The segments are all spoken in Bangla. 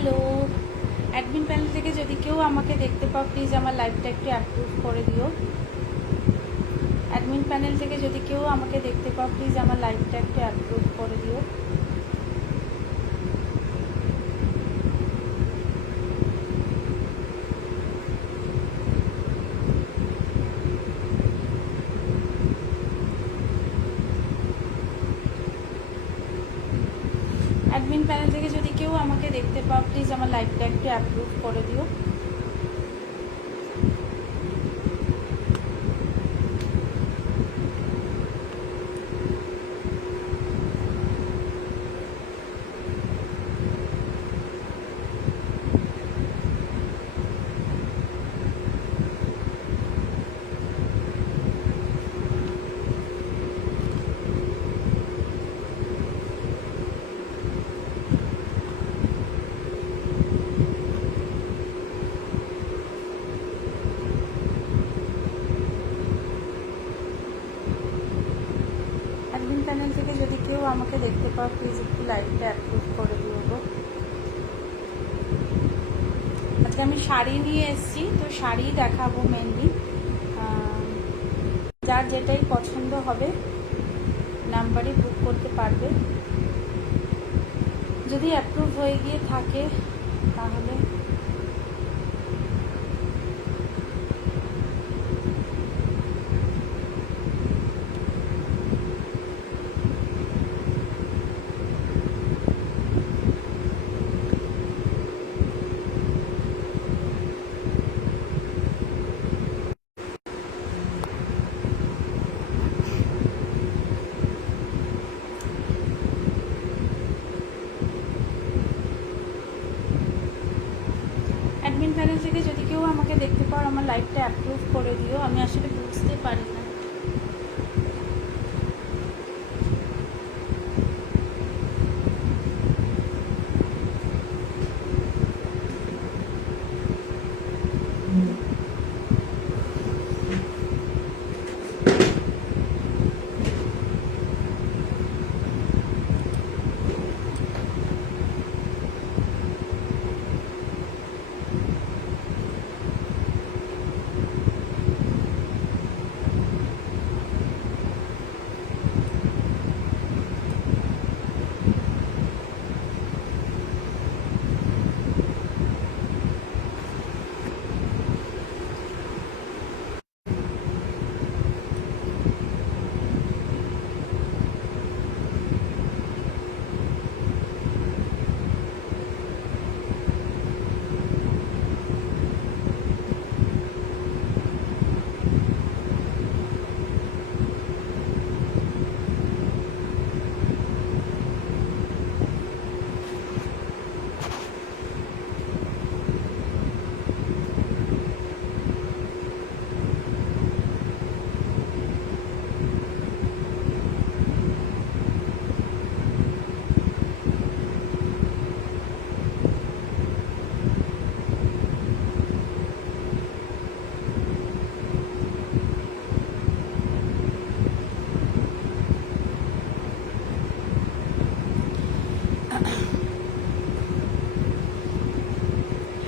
হ্যালো, অ্যাডমিন প্যানেল থেকে যদি কেউ আমাকে দেখতে পাও প্লিজ আমার লাইভটা একটু অ্যাপ্রুভ করে দিও। অ্যাডমিন প্যানেল থেকে যদি কেউ আমাকে দেখতে পাও প্লিজ আমার লাইভটা একটু অ্যাপ্রুভ করে দিও। অ্যাডমিন প্যানেল থেকে যদি কেউ আমাকে দেখতে পাও প্লিজ আমার লাইভটা একটু অ্যাপ্রুভ করে দিও। অ্যাডমিন প্যানেল থেকে যদি কেউ আমাকে দেখতে পাও প্লিজ একটু লাইভটা অ্যাপ্রুভ করে দিও গো। আজকে আমি শাড়ি নিয়ে এসেছি, তো শাড়ি দেখাবো মেনলি। যার যেটাই পছন্দ হবে নাম্বারে বুক করতে পারবে। যদি অ্যাপ্রুভ হয়ে গিয়ে থাকে তাহলে অ্যাডমিন প্যানেল থেকে যদি কেউ আমাকে দেখতে পাও আমার লাইভটা অ্যাপ্রুভ করে দিও। আমি আসলে বুঝতে পারি না।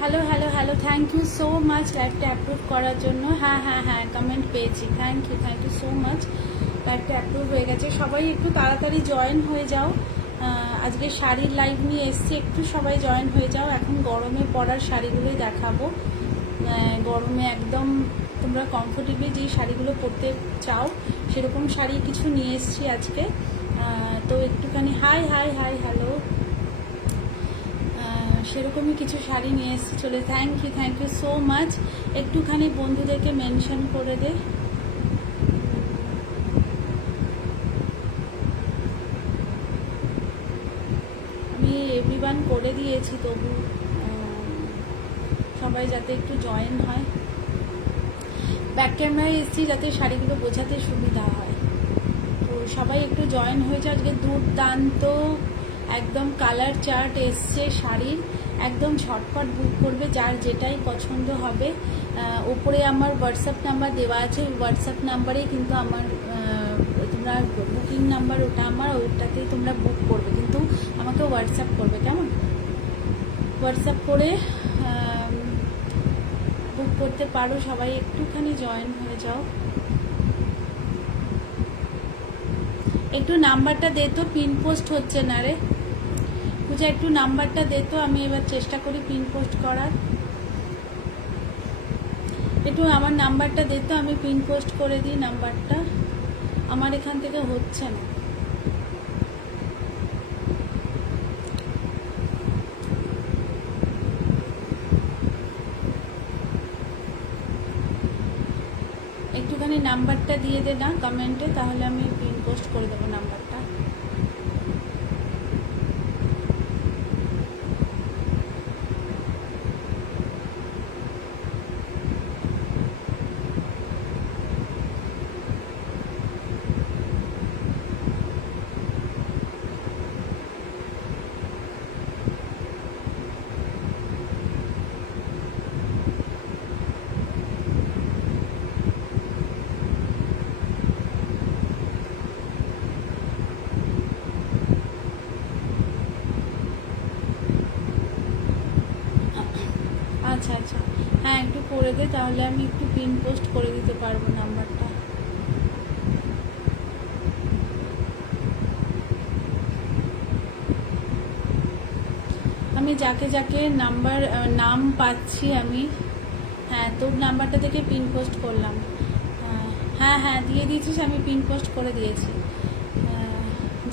Hello hello hello, thank you so much লাইভটা অ্যাপ্রুভ করার জন্য। হ্যাঁ হ্যাঁ হ্যাঁ, কমেন্ট পেয়েছি। Thank you so much. লাইভটা অ্যাপ্রুভ হয়ে গেছে। সবাই একটু তাড়াতাড়ি জয়েন হয়ে যাও। আজকে শাড়ির লাইভ নিয়ে এসছি, একটু সবাই জয়েন হয়ে যাও। এখন গরমে পরার শাড়িগুলোই দেখাবো। গরমে একদম তোমরা কমফোর্টেবল যেই শাড়িগুলো পরতে চাও সেরকম শাড়ি কিছু নিয়ে এসছি আজকে। তো একটুখানি হাই হাই হাই হ্যালো, সেরকমই কিছু শাড়ি নিয়ে এসেছি চলে। Thank you so much. একটুখানি বন্ধুদেরকে মেনশন করে দে। আমি এভরিওয়ান করে দিয়েছি, তবু সবাই যাতে একটু জয়েন হয়। ব্যাক ক্যামেরায় এসেছি যাতে শাড়িগুলো বোঝাতে সুবিধা হয়। তো সবাই একটু জয়েন হয়ে যায়। আজকে দুর্দান্ত একদম কালার চার্ট এসছে শাড়ির, একদম ঝটপট বুক করবে যার যেটাই পছন্দ হবে। ওপরে আমার হোয়াটসঅ্যাপ নাম্বার দেওয়া আছে, হোয়াটসঅ্যাপ নাম্বারেই কিন্তু আমার তোমরা বুকিং নাম্বার ওটা আমার, ওইটাতেই তোমরা বুক করবে, কিন্তু আমাকে হোয়াটসঅ্যাপ করবে, কেমন? হোয়াটসঅ্যাপ করে বুক করতে পারো। সবাই একটুখানি জয়েন হয়ে যাও। একটু নাম্বারটা দে তো, পিন পোস্ট হচ্ছে না রে পূজা, একটু নাম্বারটা দে তো, আমি এবার চেষ্টা করি পিন পোস্ট করার। একটু আমার নাম্বারটা দে তো, আমি পিন পোস্ট করে দিই নাম্বারটা, আমার এখান থেকে হচ্ছে না। একটুখানি নাম্বারটা দিয়ে দে না কমেন্টে, তাহলে আমি পিন পোস্ট করে দেবো নাম্বারটা। আচ্ছা আচ্ছা, হ্যাঁ একটু করে দে, তাহলে আমি একটু পিন পোস্ট করে দিতে পারবো নাম্বারটা। আমি যাকে যাকে নাম পাচ্ছি আমি, হ্যাঁ তোর নাম্বারটা থেকে পিন পোস্ট করলাম। হ্যাঁ হ্যাঁ দিয়ে দিয়েছিস, আমি পিন পোস্ট করে দিয়েছি।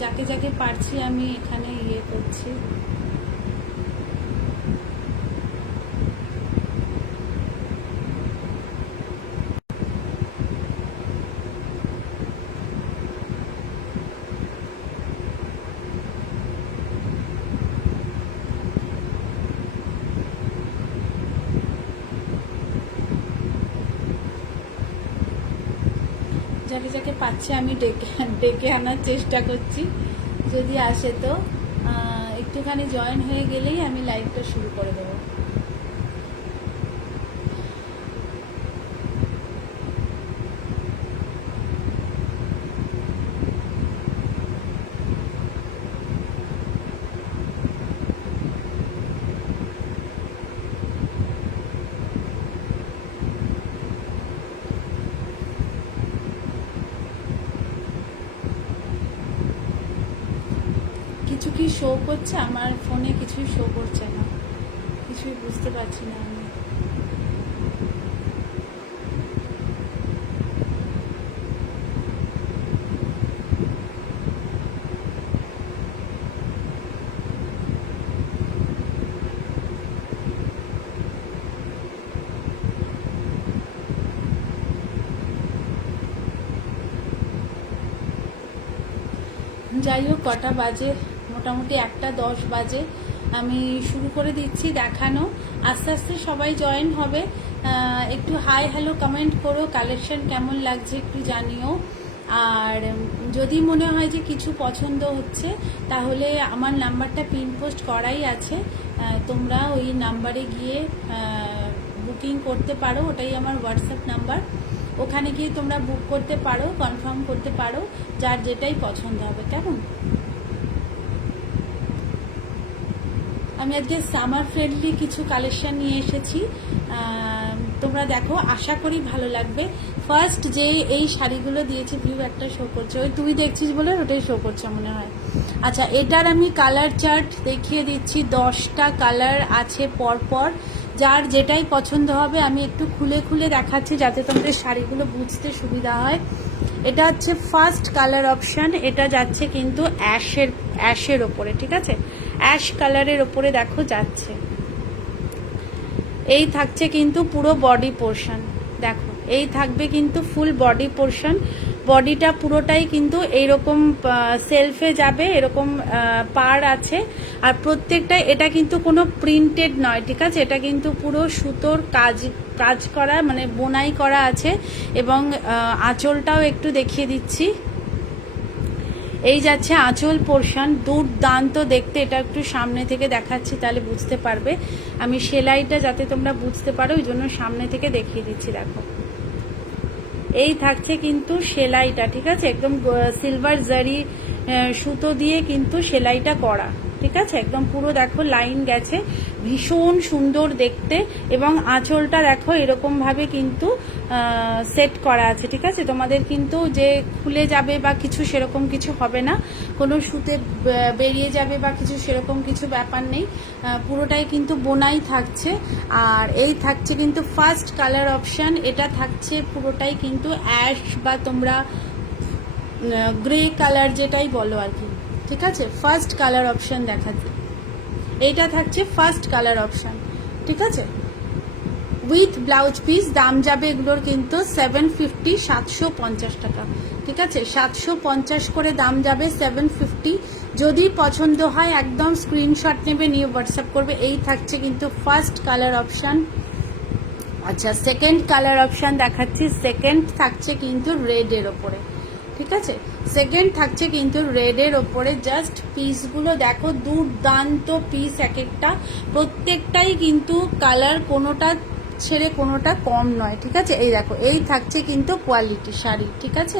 যাকে যাকে পারছি আমি এখানে ইয়ে করছি। যাকে যাকে পাচ্ছে আমি ডেকে আনার চেষ্টা করছি, যদি আসে তো একটুখানি জয়েন হয়ে গেলেই আমি লাইভটা শুরু করে দেবো। কিছু কি শো করছে আমার ফোনে? কিছুই শো করছে না, কিছুই বুঝতে পারছি না আমি। যাই হোক, কটা বাজে? মোটামুটি 1:10 বাজে। আমি শুরু করে দিচ্ছি দেখানো। আস্তে আস্তে সবাই জয়েন হবে। একটু হাই হ্যালো কমেন্ট করো, কালেকশন কেমন লাগছে একটু জানিও। আর যদি মনে হয় যে কিছু পছন্দ হচ্ছে, তাহলে আমার নাম্বারটা পিন পোস্ট করাই আছে, তোমরা ওই নাম্বারে গিয়ে বুকিং করতে পারো। ওটাই আমার হোয়াটসঅ্যাপ নাম্বার, ওখানে গিয়ে তোমরা বুক করতে পারো, কনফার্ম করতে পারো যার যেটাই পছন্দ হবে। কেমন? আমি আজকে সামার ফ্রেন্ডলি কিছু কালেকশন নিয়ে এসেছি, তোমরা দেখো, আশা করি ভালো লাগবে। ফার্স্ট যে এই শাড়িগুলো দিয়েছি, ভিউ একটা শো করছে, ওই তুই দেখছিস বলে ওটাই শো করছে মনে হয়। আচ্ছা, এটার আমি কালার চার্ট দেখিয়ে দিচ্ছি। 10টা কালার আছে পরপর, যার যেটাই পছন্দ হবে আমি একটু খুলে খুলে দেখাচ্ছি যাতে তোমাদের শাড়িগুলো বুঝতে সুবিধা হয়। এটা হচ্ছে ফার্স্ট কালার অপশান, এটা যাচ্ছে কিন্তু অ্যাশের ওপরে, ঠিক আছে, অ্যাশ কালারের ওপরে দেখো যাচ্ছে। এই থাকছে কিন্তু পুরো বডি পোর্শন, দেখো এই থাকবে কিন্তু ফুল বডি পোর্শন। বডিটা পুরোটাই কিন্তু এইরকম সেলফে যাবে, এরকম পার আছে। আর প্রত্যেকটা, এটা কিন্তু কোনো প্রিন্টেড নয়, ঠিক আছে, এটা কিন্তু পুরো সুতোর কাজ করা, মানে বোনাই করা আছে। এবং আঁচলটাও একটু দেখিয়ে দিচ্ছি। এই যাচ্ছে আঁচল পোর্শন, দুর্দান্ত দেখতে। এটা একটু সামনে থেকে দেখাচ্ছি, তাহলে বুঝতে পারবে। আমি সেলাইটা যাতে তোমরা বুঝতে পারো ওই জন্য সামনে থেকে দেখিয়ে দিচ্ছি। দেখো এই থাকছে কিন্তু সেলাইটা, ঠিক আছে, একদম সিলভার জারি সুতো দিয়ে কিন্তু সেলাইটা করা। ঠিক আছে, একদম পুরো দেখো লাইন গেছে, ভীষণ সুন্দর দেখতে। এবং আঁচলটা দেখো এরকম ভাবে কিন্তু সেট করা আছে, ঠিক আছে। তোমাদের কিন্তু যে খুলে যাবে বা কিছু সেরকম কিছু হবে না, কোনো সুতে বেরিয়ে যাবে বা কিছু সেরকম কিছু ব্যাপার নেই, পুরোটাই কিন্তু বোনাই থাকছে। আর এই থাকছে কিন্তু ফার্স্ট কালার অপশান, এটা থাকছে পুরোটাই কিন্তু অ্যাশ বা তোমরা গ্রে কালার যেটাই বলো আর কি, ঠিক আছে। ফার্স্ট কালার অপশান দেখাচ্ছে, এইটা থাকছে ফার্স্ট কালার অপশান, ঠিক আছে। উইথ ব্লাউজ পিস, দাম যাবে এগুলোর কিন্তু 750, 750 টাকা, ঠিক আছে। 750 করে দাম যাবে, 750। যদি পছন্দ হয় একদম স্ক্রিনশট নেবে, নিয়ে হোয়াটসঅ্যাপ করবে। এই থাকছে কিন্তু ফার্স্ট কালার অপশান। আচ্ছা, সেকেন্ড কালার অপশান দেখাচ্ছি। সেকেন্ড থাকছে কিন্তু রেডের ওপরে, ঠিক আছে। সেকেন্ড থাকছে কিন্তু রেডের ওপরে। জাস্ট পিসগুলো দেখো, দুর্দান্ত পিস এক একটা, প্রত্যেকটাই কিন্তু কালার কোনোটা ছেড়ে কোনোটা কম নয়, ঠিক আছে। এই দেখো, এই থাকছে কিন্তু কোয়ালিটি শাড়ি, ঠিক আছে।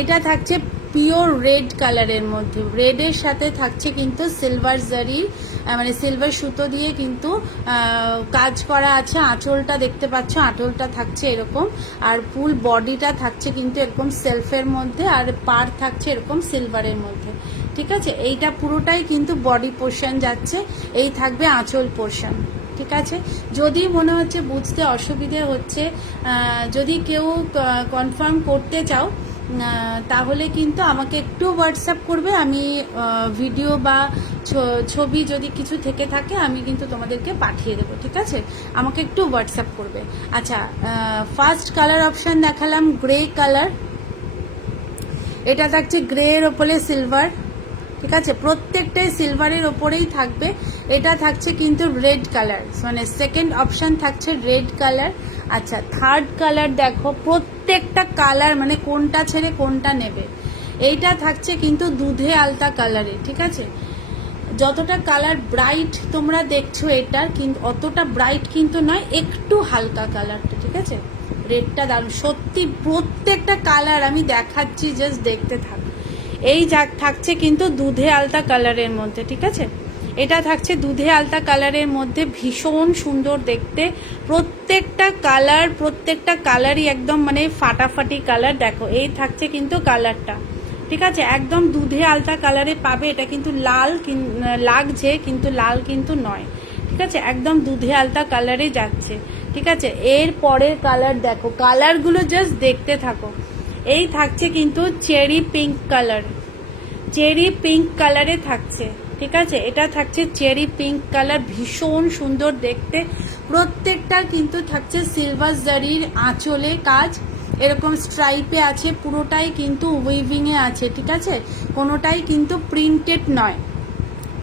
এটা থাকছে পিওর রেড কালারের মধ্যে, রেডের সাথে থাকছে কিন্তু সিলভার জারি, মানে সিলভার সুতো দিয়ে কিন্তু কাজ করা আছে। আঁচলটা দেখতে পাচ্ছ, আঁচলটা থাকছে এরকম, আর ফুল বডিটা থাকছে কিন্তু এরকম সেলফের মধ্যে, আর পার থাকছে এরকম সিলভারের মধ্যে, ঠিক আছে। এইটা পুরোটাই কিন্তু বডি পোর্শন যাচ্ছে, এই থাকবে আঁচল পোর্শন, ঠিক আছে। যদি মনে হচ্ছে বুঝতে অসুবিধে হচ্ছে, যদি কেউ কনফার্ম করতে চাও তাহলে কিন্তু আমাকে একটু হোয়াটসঅ্যাপ করবে, আমি ভিডিও বা ছবি যদি কিছু থেকে থাকে আমি কিন্তু তোমাদেরকে পাঠিয়ে দেবো, ঠিক আছে। আমাকে একটু হোয়াটসঅ্যাপ করবে। আচ্ছা, ফার্স্ট কালার অপশান দেখালাম গ্রে কালার, এটা থাকছে গ্রে এর ওপরে সিলভার, ঠিক আছে। প্রত্যেকটাই সিলভারের ওপরেই থাকবে। এটা থাকছে কিন্তু রেড কালার, মানে সেকেন্ড অপশান থাকছে রেড কালার। আচ্ছা, থার্ড কালার দেখো, প্রত্যেকটা কালার মানে কোনটা ছেড়ে কোনটা নেবে। এইটা থাকছে কিন্তু দুধে আলতা কালারে, ঠিক আছে। যতটা কালার ব্রাইট তোমরা দেখছো এটার, কিন্তু অতটা ব্রাইট কিন্তু নয়, একটু হালকা কালারটা, ঠিক আছে। রেডটা দারুণ সত্যি, প্রত্যেকটা কালার আমি দেখাচ্ছি, জাস্ট দেখতে থাক। এই থাকছে কিন্তু দুধে আলতা কালারের মধ্যে, ঠিক আছে। এটা থাকছে দুধে আলতা কালারের মধ্যে, ভীষণ সুন্দর দেখতে। প্রত্যেকটা কালারই একদম মানে ফাটাফাটি কালার। দেখো, এই থাকছে কিন্তু কালারটা, ঠিক আছে, একদম দুধে আলতা কালারে পাবে। এটা কিন্তু লাল লাগছে, কিন্তু লাল কিন্তু নয়, ঠিক আছে, একদম দুধে আলতা কালারে যাচ্ছে, ঠিক আছে। এর পরের কালার দেখো, কালারগুলো জাস্ট দেখতে থাকো। এই থাকছে কিন্তু cherry pink colour, cherry pink কালারে থাকছে, ঠিক আছে। এটা থাকছে চেরি পিঙ্ক কালার, ভীষণ সুন্দর দেখতে। প্রত্যেকটা কিন্তু থাকছে সিলভার জারির আঁচলে কাজ, এরকম স্ট্রাইপে আছে, পুরোটাই কিন্তু উইভিংয়ে আছে, ঠিক আছে। কোনোটাই কিন্তু প্রিন্টেড নয়,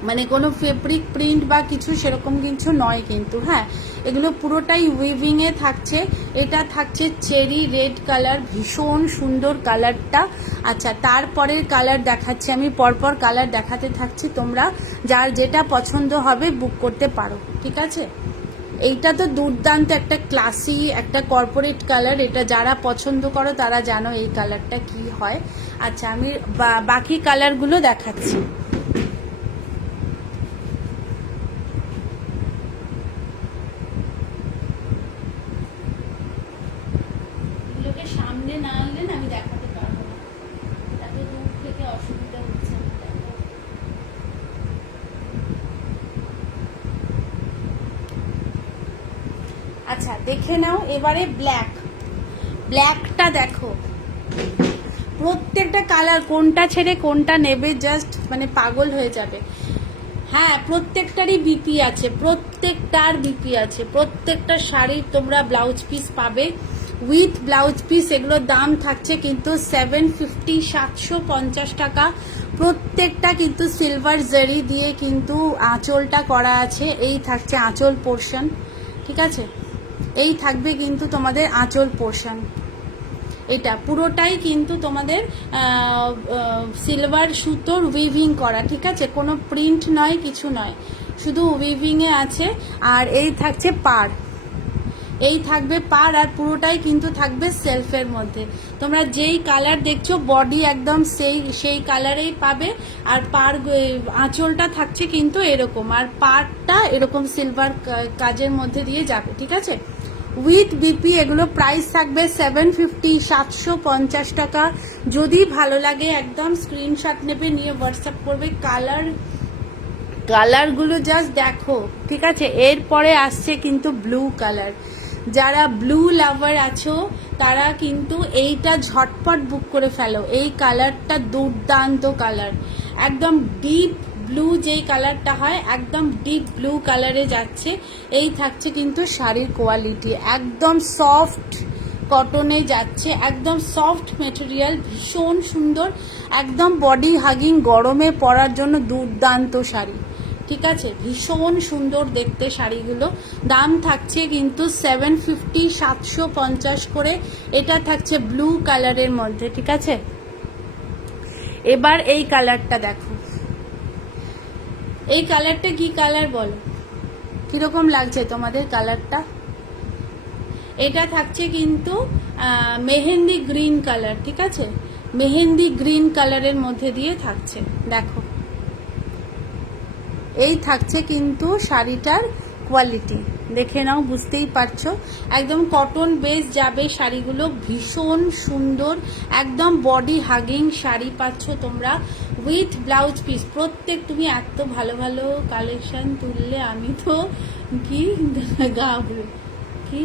মানে কোনো ফেব্রিক প্রিন্ট বা কিছু সেরকম কিছু নয় কিন্তু, হ্যাঁ, এগুলো পুরোটাই উইভিংয়ে থাকছে। এটা থাকছে চেরি রেড কালার, ভীষণ সুন্দর কালারটা। আচ্ছা, তারপরের কালার দেখাচ্ছি আমি, পরপর কালার দেখাতে থাকছি, তোমরা যার যেটা পছন্দ হবে বুক করতে পারো, ঠিক আছে। এইটা তো দুর্দান্ত একটা ক্লাসি একটা কর্পোরেট কালার, এটা যারা পছন্দ করো তারা জানো এই কালারটা কি হয়। আচ্ছা, আমি বাকি কালারগুলো দেখাচ্ছি। সামনে না আনলে আমি দেখাতে পারবো না, এত দূর থেকে অসুবিধা হচ্ছে। আচ্ছা, দেখে নাও এবারে ব্ল্যাকটা দেখো, প্রত্যেকটা কালার কোনটা ছেড়ে কোনটা নেবে, জাস্ট মানে পাগল হয়ে যাবে। হ্যাঁ, প্রত্যেকটারই বিপি আছে, প্রত্যেকটার বিপি আছে, প্রত্যেকটা শাড়ির তোমরা ব্লাউজ পিস পাবে উইথ ব্লাউজ পিস। এগুলোর দাম থাকছে কিন্তু 750, 750 টাকা। প্রত্যেকটা কিন্তু সিলভার জারি দিয়ে কিন্তু আঁচলটা করা আছে, এই থাকছে আঁচল পোর্শন, ঠিক আছে। এই থাকবে কিন্তু তোমাদের আঁচল পোর্শন, এটা পুরোটাই কিন্তু তোমাদের সিলভার সুতোর উইভিং করা, ঠিক আছে, কোনো প্রিন্ট নয়, কিছু নয়, শুধু উইভিংয়ে আছে। আর এই থাকছে পাড়, এই থাকবে পার, আর পুরোটাই কিন্তু থাকবে সেলফের মধ্যে। তোমরা যেই কালার দেখছো বডি একদম সেই কালারেই পাবে, আর পার আঁচলটা থাকছে কিন্তু এরকম, আর পারটা এরকম সিলভার কাজের মধ্যে দিয়ে যাবে, ঠিক আছে। উইথ বিপি এগুলো প্রাইস থাকবে 750, 750 টাকা। যদি ভালো লাগে একদম স্ক্রিনশট নেবে, নিয়ে হোয়াটসঅ্যাপ করবে। কালারগুলো জাস্ট দেখো, ঠিক আছে। এরপরে আসছে কিন্তু ব্লু কালার। যারা ব্লু লাভার আছো তারা কিন্তু এইটা ঝটপট বুক করে ফেলো। এই কালারটা দুর্দান্ত কালার, একদম ডিপ ব্লু যেই কালারটা হয়, একদম ডিপ ব্লু কালারে যাচ্ছে। এই থাকছে কিন্তু শাড়ির কোয়ালিটি, একদম সফট কটনে যাচ্ছে, একদম সফট মেটেরিয়াল, ভীষণ সুন্দর, একদম বডি হাগিং, গরমে পরার জন্য দুর্দান্ত শাড়ি, ঠিক আছে। ভীষণ সুন্দর দেখতে শাড়িগুলো। দাম থাকছে কিন্তু 750, 750 করে। এটা থাকছে ব্লু কালারের মধ্যে, ঠিক আছে। এবার এই কালারটা দেখো, এই কালারটা কি কালার বলো, কিরকম লাগছে তোমাদের কালারটা? এটা থাকছে কিন্তু মেহেন্দি গ্রিন কালার, ঠিক আছে। মেহেন্দি গ্রিন কালারের মধ্যে দিয়ে থাকছে, দেখো। এই থাকছে কিন্তু শাড়িটার কোয়ালিটি, দেখে নাও, বুঝতেই পারছো। একদম কটন বেস যাবে শাড়িগুলো, ভীষণ সুন্দর, একদম বডি হাগিং শাড়ি পাচ্ছ তোমরা উইথ ব্লাউজ পিস। প্রত্যেক তুমি এত ভালো ভালো কালেকশন তুললে, আমি তো কি গাবো, কি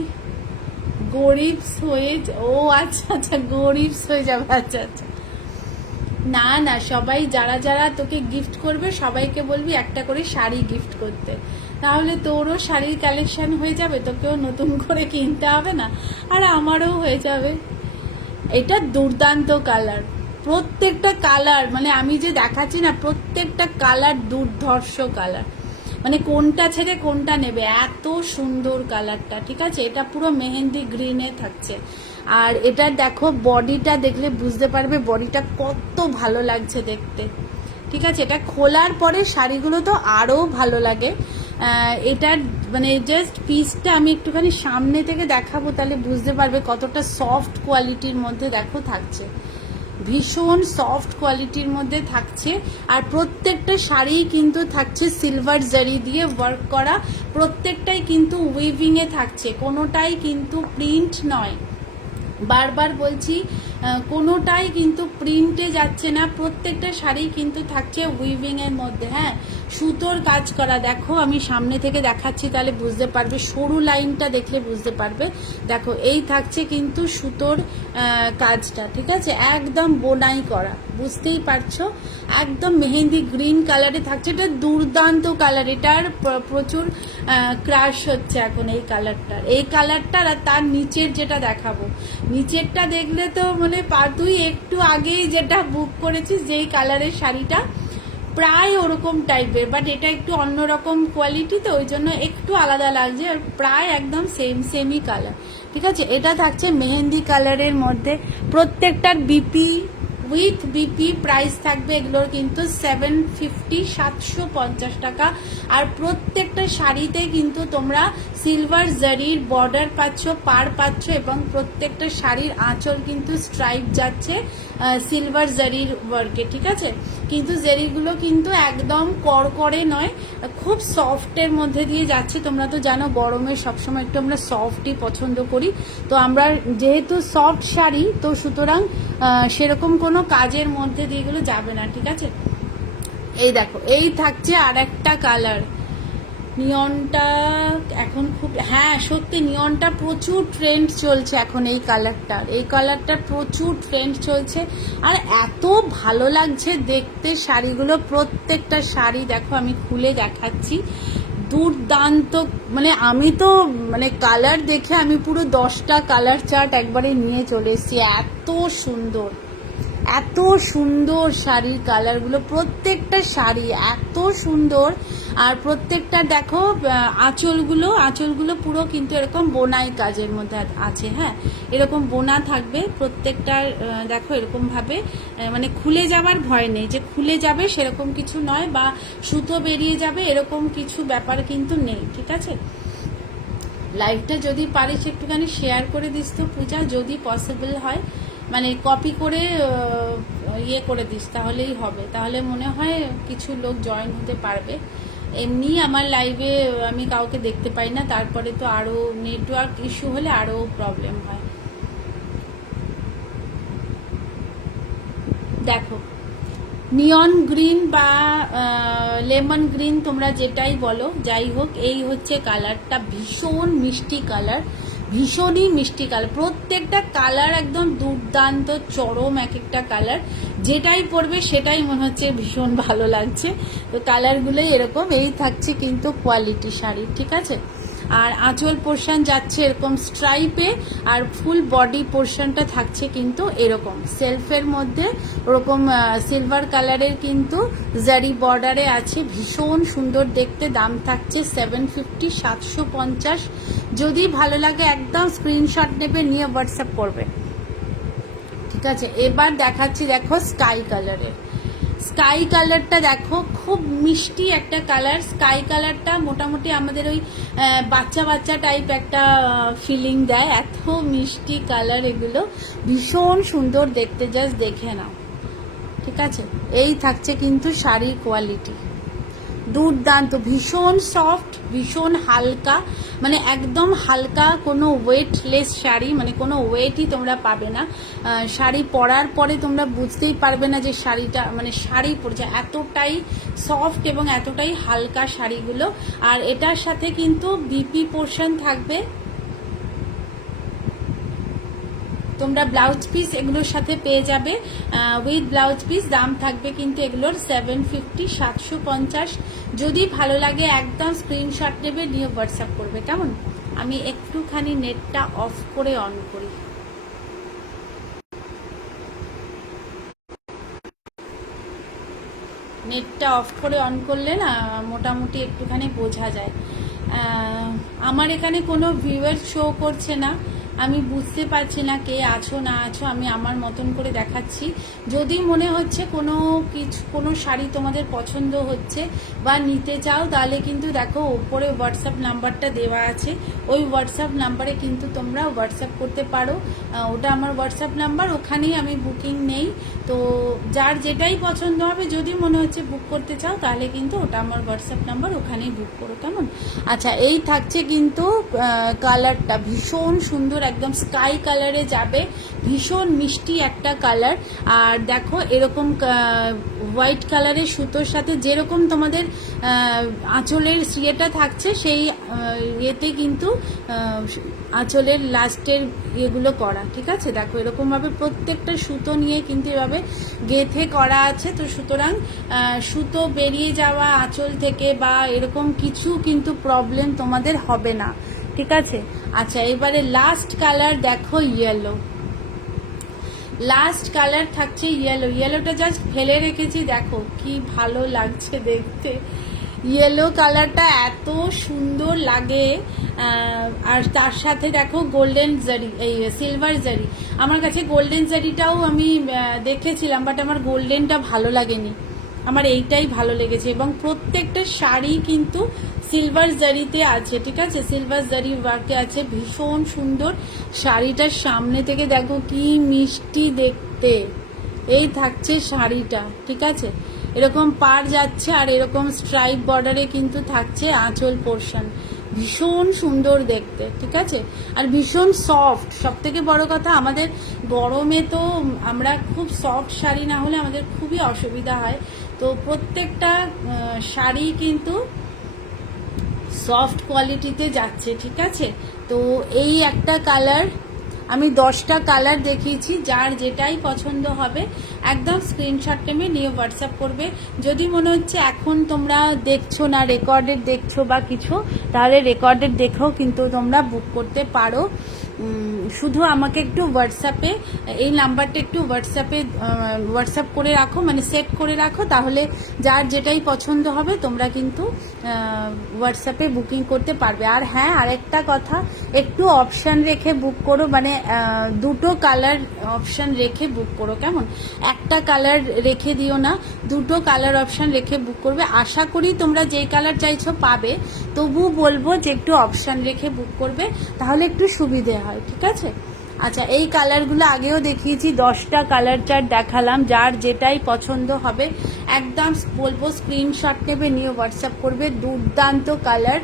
গরিবস হয়ে, ও আচ্ছা আচ্ছা, গরিবস হয়ে যাবে, আচ্ছা আচ্ছা। না না, সবাই যারা যারা তোকে গিফট করবে সবাইকে বলবি একটা করে শাড়ি গিফট করতে, তাহলে তোরও শাড়ির কালেকশন হয়ে যাবে, তোকেও নতুন করে কিনতে হবে না, আর আমারও হয়ে যাবে। এটা দুর্দান্ত কালার, প্রত্যেকটা কালার, মানে আমি যে দেখাচ্ছি না, প্রত্যেকটা কালার দুর্ধর্ষ কালার, মানে কোনটা ছেড়ে কোনটা নেবে, এত সুন্দর কালারটা, ঠিক আছে। এটা পুরো মেহেন্দি গ্রিনে থাকছে। আর এটা দেখো, বডিটা দেখলে বুঝতে পারবে বডিটা কত ভালো লাগছে দেখতে, ঠিক আছে। এটা খোলার পরে শাড়িগুলো তো আরও ভালো লাগে। এটার মানে জাস্ট পিসটা আমি একটুখানি সামনে থেকে দেখাবো, তাহলে বুঝতে পারবে কতটা সফট কোয়ালিটির মধ্যে দেখো থাকছে, ভীষণ সফট কোয়ালিটির মধ্যে থাকছে। আর প্রত্যেকটা শাড়ি কিন্তু থাকছে সিলভার জারি দিয়ে ওয়ার্ক করা, প্রত্যেকটাই কিন্তু উইভিংয়ে থাকছে, কোনোটাই কিন্তু প্রিন্ট নয়, বারবার বলছি, কোনোটাই কিন্তু প্রিন্টে যাচ্ছে না, প্রত্যেকটা শাড়ি কিন্তু থাকছে উইভিং এর মধ্যে। হ্যাঁ, সুতোর কাজ করা, দেখো আমি সামনে থেকে দেখাচ্ছি তাহলে বুঝতে পারবে, সরু লাইনটা দেখলে বুঝতে পারবে। দেখো এই থাকছে কিন্তু সুতোর কাজটা, ঠিক আছে, একদম বোনাই করা, বুঝতেই পারছো। একদম মেহেন্দি গ্রিন কালারে থাকছে, এটা দুর্দান্ত কালার, এটার প্রচুর ক্রাশ হচ্ছে এখন এই কালারটার, এই কালারটার। আর তার নিচের যেটা দেখাবো, নিচেরটা দেখলে তো মানে তুই একটু আগেই যেটা বুক করেছিস যেই কালারের শাড়িটা, প্রায় ওরকম টাইপের, বাট এটা একটু অন্যরকম কোয়ালিটি, তো ওই জন্য একটু আলাদা লাগছে, আর প্রায় একদম সেমই কালার, ঠিক আছে। এটা থাকছে মেহেন্দি কালারের মধ্যে, প্রত্যেকটার বিপি উইথ বিপি প্রাইস থাকবে এগুলোর কিন্তু 750, 750 টাকা। আর প্রত্যেকটা শাড়িতে কিন্তু তোমরা সিলভার জারির বর্ডার পাচ্ছ, পার পাচ্ছ, এবং প্রত্যেকটা শাড়ির আঁচল কিন্তু স্ট্রাইপ যাচ্ছে সিলভার জারির ওয়ার্কে, ঠিক আছে। কিন্তু জারিগুলো কিন্তু একদম কড়কড়ে নয়, খুব সফটের মধ্যে দিয়ে যাচ্ছে। তোমরা তো জানো গরমে সবসময় একটু আমরা সফটই পছন্দ করি, তো আমরা যেহেতু সফট শাড়ি, তো সুতরাং সেরকম কোনো কাজের মধ্যে দিয়ে এগুলো যাবে না, ঠিক আছে। এই দেখো, এই থাকছে আর একটা কালার, নিয়নটা এখন খুব, হ্যাঁ সত্যি নিয়নটা প্রচুর ট্রেন্ড চলছে এখন, এই কালারটা প্রচুর ট্রেন্ড চলছে, আর এত ভালো লাগছে দেখতে শাড়িগুলো, প্রত্যেকটা শাড়ি দেখো আমি খুলে দেখাচ্ছি, দুর্দান্ত। মানে আমি তো মানে কালার দেখে আমি পুরো 10টা কালার চার্ট একবারে নিয়ে চলে এসেছি, এত সুন্দর, এত সুন্দর শাড়ির কালারগুলো, প্রত্যেকটা শাড়ি এত সুন্দর। আর প্রত্যেকটা দেখো আঁচলগুলো পুরো কিন্তু এরকম বোনাই কাজের মধ্যে আছে। হ্যাঁ, এরকম বোনা থাকবে প্রত্যেকটার, দেখো এরকম ভাবে, মানে খুলে যাওয়ার ভয় নেই, যে খুলে যাবে সেরকম কিছু নয়, বা সুতো বেরিয়ে যাবে এরকম কিছু ব্যাপার কিন্তু নেই, ঠিক আছে। লাইভটা যদি পারিস একটুখানি শেয়ার করে দিস তো পূজা, যদি পসিবল হয়, মানে কপি করে ইয়ে করে দিস, তাহলেই হবে। তাহলে মনে হয় কিছু লোক জয়েন হতে পারবে। এমনি আমার লাইভে আমি কাউকে দেখতে পাই না, তারপরে তো আরও নেটওয়ার্ক ইস্যু হলে আরও প্রবলেম হয়। দেখো, নিয়ন গ্রিন বা লেমন গ্রিন তোমরা যেটাই বলো, যাই হোক, এই হচ্ছে কালারটা। ভীষণ মিষ্টি কালার, ভীষণই মিষ্টি কালার। প্রত্যেকটা কালার একদম দুর্দান্ত, চরম এক একটা কালার। যেটাই পরবে সেটাই মনে হচ্ছে ভীষণ ভালো লাগছে। তো কালারগুলোই এরকম। এই থাকছে কিন্তু কোয়ালিটি শাড়ি, ঠিক আছে। আর আঁচল পোর্শন যাচ্ছে এরকম স্ট্রাইপে, আর ফুল বডি পোর্শনটা থাকছে কিন্তু এরকম সেলফের মধ্যে ওরকম সিলভার কালারের কিন্তু জারি বর্ডারে আছে। ভীষণ সুন্দর দেখতে। দাম থাকছে 750, 750। যদি ভালো লাগে একদম স্ক্রিনশট নেবে, নিয়ে হোয়াটসঅ্যাপ করবে, ঠিক আছে। এবার দেখাচ্ছি, দেখো স্কাই কালারের। স্কাই কালারটা দেখো, খুব মিষ্টি একটা কালার। স্কাই কালারটা মোটামুটি আমাদের ওই বাচ্চা বাচ্চা টাইপ একটা ফিলিং দেয়, এত মিষ্টি কালার এগুলো। ভীষণ সুন্দর দেখতে, জাস্ট দেখে নাও, ঠিক আছে। এই থাকছে কিন্তু শাড়ির কোয়ালিটি, দুর্দান্ত। ভীষণ সফট, ভীষণ হালকা, মানে একদম হালকা, কোনো ওয়েটলেস শাড়ি, মানে কোনো ওয়েটই তোমরা পাবে না। শাড়ি পরার পরে তোমরা বুঝতেই পারবে না যে শাড়িটা মানে শাড়ি পরছে, এতটাই সফট এবং এতটাই হালকা শাড়িগুলো। আর এটার সাথে কিন্তু বিপি পোর্শন থাকবে, তোমরা ব্লাউজ পিস এগুলোর সাথে পেয়ে যাবে উইথ ব্লাউজ পিস। দাম থাকবে কিন্তু এগুলোর 750, 750। যদি ভালো লাগে একদম স্ক্রিনশট নেবে, নিয়ে হোয়াটসঅ্যাপ করবে, কেমন। আমি একটুখানি নেটটা অফ করে অন করি। নেটটা অফ করে অন করলে না মোটামুটি একটুখানি বোঝা যায়। আমার এখানে কোনো ভিউয়ার শো করছে না, আমি বুঝতে পারছি না কে আছো না আছো। আমি আমার মতন করে দেখাচ্ছি। যদি মনে হচ্ছে কোনো শাড়ি তোমাদের পছন্দ হচ্ছে বা নিতে চাও, তাহলে কিন্তু দেখো ওপরে হোয়াটসঅ্যাপ নাম্বারটা দেওয়া আছে, ওই হোয়াটসঅ্যাপ নাম্বারে কিন্তু তোমরা হোয়াটসঅ্যাপ করতে পারো। ওটা আমার হোয়াটসঅ্যাপ নাম্বার, ওখানেই আমি বুকিং নেই। তো যার যেটাই পছন্দ হবে, যদি মনে হচ্ছে বুক করতে চাও, তাহলে কিন্তু ওটা আমার হোয়াটসঅ্যাপ নাম্বার, ওখানেই বুক করো, কেমন। আচ্ছা, এই থাকছে কিন্তু কালারটা ভীষণ সুন্দর, একদম স্কাই কালারে যাবে, ভীষণ মিষ্টি একটা কালার। আর দেখো এরকম হোয়াইট কালারের সুতোর সাথে যেরকম তোমাদের আঁচলের ইয়েটা থাকছে, সেই ইয়েতে কিন্তু আঁচলের লাস্টের ইয়েগুলো করা, ঠিক আছে। দেখো এরকমভাবে প্রত্যেকটা সুতো নিয়ে কিন্তু এভাবে গেথে করা আছে। তো সুতরাং সুতো বেরিয়ে যাওয়া আঁচল থেকে বা এরকম কিছু কিন্তু প্রবলেম তোমাদের হবে না, ঠিক আছে। আচ্ছা, এবারে লাস্ট কালার দেখো, ইয়েলো। লাস্ট কালার থাকছে ইয়েলো। ইয়েলোটা জাস্ট ফেলে রেখেছি, দেখো কি ভালো লাগছে দেখতে। ইয়েলো কালারটা এত সুন্দর লাগে। আর তার সাথে দেখো গোল্ডেন জারি, এই সিলভার জারি। আমার কাছে গোল্ডেন জারিটাও আমি দেখেছিলাম, বাট আমার গোল্ডেনটা ভালো লাগেনি, আমার এইটাই ভালো লেগেছে। এবং প্রত্যেকটা শাড়ি কিন্তু সিলভার জারিতে আছে, ঠিক আছে, সিলভার জারি ওয়ার্কে আছে। ভীষণ সুন্দর শাড়িটার সামনে থেকে দেখো কি মিষ্টি দেখতে। এই থাকছে শাড়িটা, ঠিক আছে। এরকম পার যাচ্ছে আর এরকম স্ট্রাইপ বর্ডারে কিন্তু থাকছে আঁচল পোর্শন। ভীষণ সুন্দর দেখতে, ঠিক আছে। আর ভীষণ সফট। সব থেকে বড় কথা, আমাদের গরমে তো আমরা খুব সফট শাড়ি না হলে আমাদের খুবই অসুবিধা হয়। তো প্রত্যেকটা শাড়ি কিন্তু সফট কোয়ালিটিতে যাচ্ছে, ঠিক আছে। তো এই একটা কালার, আমি 10টা কালার দেখিয়েছি। যার যেটাই পছন্দ হবে একদম স্ক্রিনশট নিয়ে হোয়াটসঅ্যাপ করবে। যদি মনে হচ্ছে এখন তোমরা দেখছো না, রেকর্ডেড দেখছো বা কিছু, তাহলে রেকর্ডেড দেখেও কিন্তু তোমরা বুক করতে পারো। শুধু আমাকে একটু হোয়াটসঅ্যাপে এই নাম্বারটা একটু হোয়াটসঅ্যাপ করে রাখো, মানে সেট করে রাখো, তাহলে যার যেটাই পছন্দ হবে তোমরা কিন্তু হোয়াটসঅ্যাপে বুকিং করতে পারবে। আর হ্যাঁ, আরেকটা কথা, একটু অপশান রেখে বুক করো, মানে দুটো কালার অপশান রেখে বুক করো, কেমন? একটা কালার রেখে দিও না, দুটো কালার অপশান রেখে বুক করবে। আশা করি তোমরা যেই কালার চাইছো পাবে, তবু বলবো যে একটু অপশান রেখে বুক করবে, তাহলে একটু সুবিধে হয়, ঠিক আছে? আচ্ছা, এই কালারগুলো আগেও দেখিয়েছি, 10টা কালার চার্ট দেখালাম, যার যেটাই পছন্দ হবে একদম বলবো স্ক্রিনশট নেবে, নিয়ে হোয়াটসঅ্যাপ করবে। দুর্দান্ত কালার,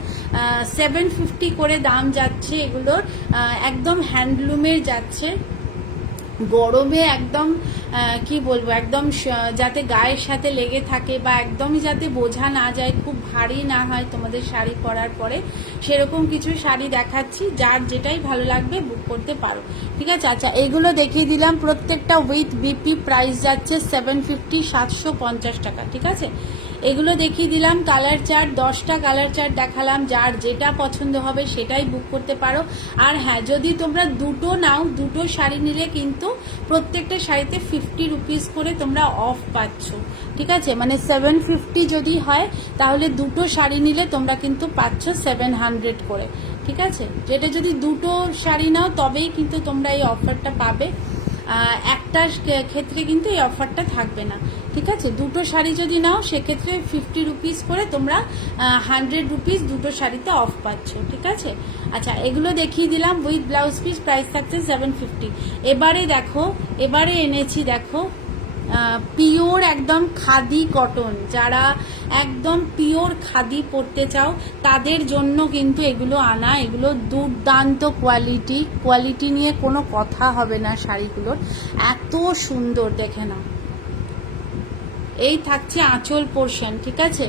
750 করে দাম যাচ্ছে এগুলোর, একদম হ্যান্ডলুমের যাচ্ছে, গরমে একদম কি বলবো, একদম যাতে গায়ের সাথে লেগে থাকে বা একদমই যাতে বোঝা না যায়, খুব ভারী না হয় তোমাদের শাড়ি পরার পরে, সেরকম কিছু শাড়ি দেখাচ্ছি, যার যেটাই ভালো লাগবে বুক করতে পারো, ঠিক আছে? আচ্ছা, এগুলো দেখিয়ে দিলাম, প্রত্যেকটা উইথ বিপি, প্রাইস যাচ্ছে 750, 750 টাকা, ঠিক আছে? এগুলো দেখিয়ে দিলাম কালার চার্ট, 10টা কালার চার্ট দেখালাম, যার যেটা পছন্দ হবে সেটাই বুক করতে পারো। আর হ্যাঁ, যদি তোমরা দুটো নাও, দুটো শাড়ি নিলে কিন্তু প্রত্যেকটা শাড়িতে 50 রুপিস করে তোমরা অফ পাচ্ছ, ঠিক আছে? মানে 750 যদি হয়, তাহলে দুটো শাড়ি নিলে তোমরা কিন্তু পাচ্ছ 700 করে, ঠিক আছে? যেটা যদি দুটো শাড়ি নাও তবেই কিন্তু তোমরা এই অফারটা পাবে, একটা ক্ষেত্রে কিন্তু এই অফারটা থাকবে না, ঠিক আছে? দুটো শাড়ি যদি নাও সেক্ষেত্রে 50 রুপিস করে তোমরা 100 রুপিস দুটো শাড়িতে অফ পাচ্ছ, ঠিক আছে? আচ্ছা, এগুলো দেখিয়ে দিলাম উইথ ব্লাউজ পিস, প্রাইস থাকছে 750। এবারে দেখো, এবারে এনেছি দেখো পিওর একদম খাদি কটন, যারা একদম পিওর খাদি পরতে চাও তাদের জন্য কিন্তু এগুলো আনা, এগুলো দুর্দান্ত কোয়ালিটি নিয়ে কোনো কথা হবে না, শাড়িগুলোর এত সুন্দর, দেখে নাও। এই থাকছে আঁচল পোর্শন, ঠিক আছে?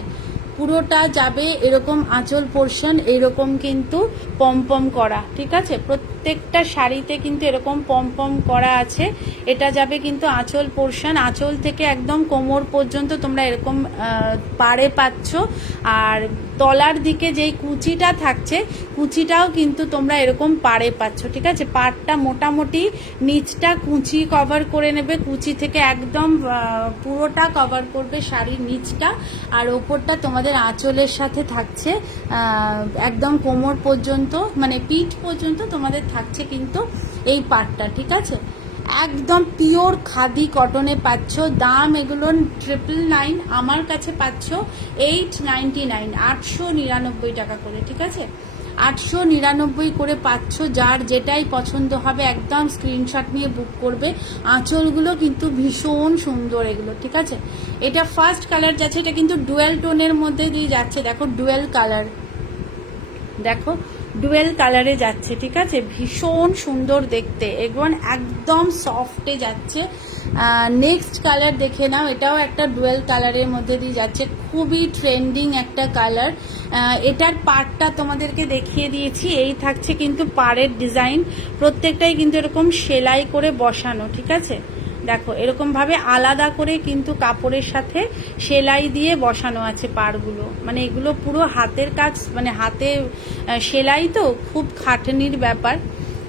পুরোটা যাবে এরকম আঁচল পোর্শন, এরকম কিন্তু পম করা, ঠিক আছে? প্রত্যেকটা শাড়িতে কিন্তু এরকম পম করা আছে, এটা যাবে কিন্তু আঁচল পোর্শন, আঁচল থেকে একদম কোমর পর্যন্ত তোমরা এরকম পাড়ে পাচ্ছ। আর তলার দিকে যেই কুচিটা থাকছে, কুচিটাও কিন্তু তোমরা এরকম পাড়ে পাচ্ছ, ঠিক আছে? পাড়টা মোটামুটি নিচটা কুচি কভার করে নেবে, কুচি থেকে একদম পুরোটা কভার করবে শাড়ির নিচটা, আর ওপরটা তোমাদের আঁচলের সাথে থাকছে একদম কোমর পর্যন্ত, মানে পিঠ পর্যন্ত তোমাদের থাকছে কিন্তু এই পাড়টা, ঠিক আছে? একদম পিওর খাদি কটনে পাচ্ছ। দাম এগুলো 999, আমার কাছে পাচ্ছ 899, 899 টাকা করে, ঠিক আছে? 899 করে পাচ্ছ, যার যেটাই পছন্দ হবে একদম স্ক্রিনশট নিয়ে বুক করবে। আঁচলগুলো কিন্তু ভীষণ সুন্দর এগুলো, ঠিক আছে? এটা ফার্স্ট কালার যাচ্ছে, এটা কিন্তু ডুয়েল টোনের মধ্যে দিয়ে যাচ্ছে, দেখো ডুয়েল কালার, দেখো ডুয়েল কালারে যাচ্ছে, ঠিক আছে? ভীষণ সুন্দর দেখতে, এগুলো একদম সফটে যাচ্ছে। নেক্সট কালার দেখে নাও, এটাও একটা ডুয়েল কালারের মধ্যে দিয়ে যাচ্ছে, খুবই ট্রেন্ডিং একটা কালার। এটার পাড়টা তোমাদেরকে দেখিয়ে দিয়েছি, এই থাকছে কিন্তু পাড়ের ডিজাইন, প্রত্যেকটাই কিন্তু এরকম সেলাই করে বসানো, ঠিক আছে? দেখো এরকম ভাবে আলাদা করে কিন্তু কাপড়ের সাথে সেলাই দিয়ে বসানো আছে পাড়গুলো, মানে এগুলো পুরো হাতের কাজ, মানে হাতে সেলাই, তো খুব খাটনির ব্যাপার,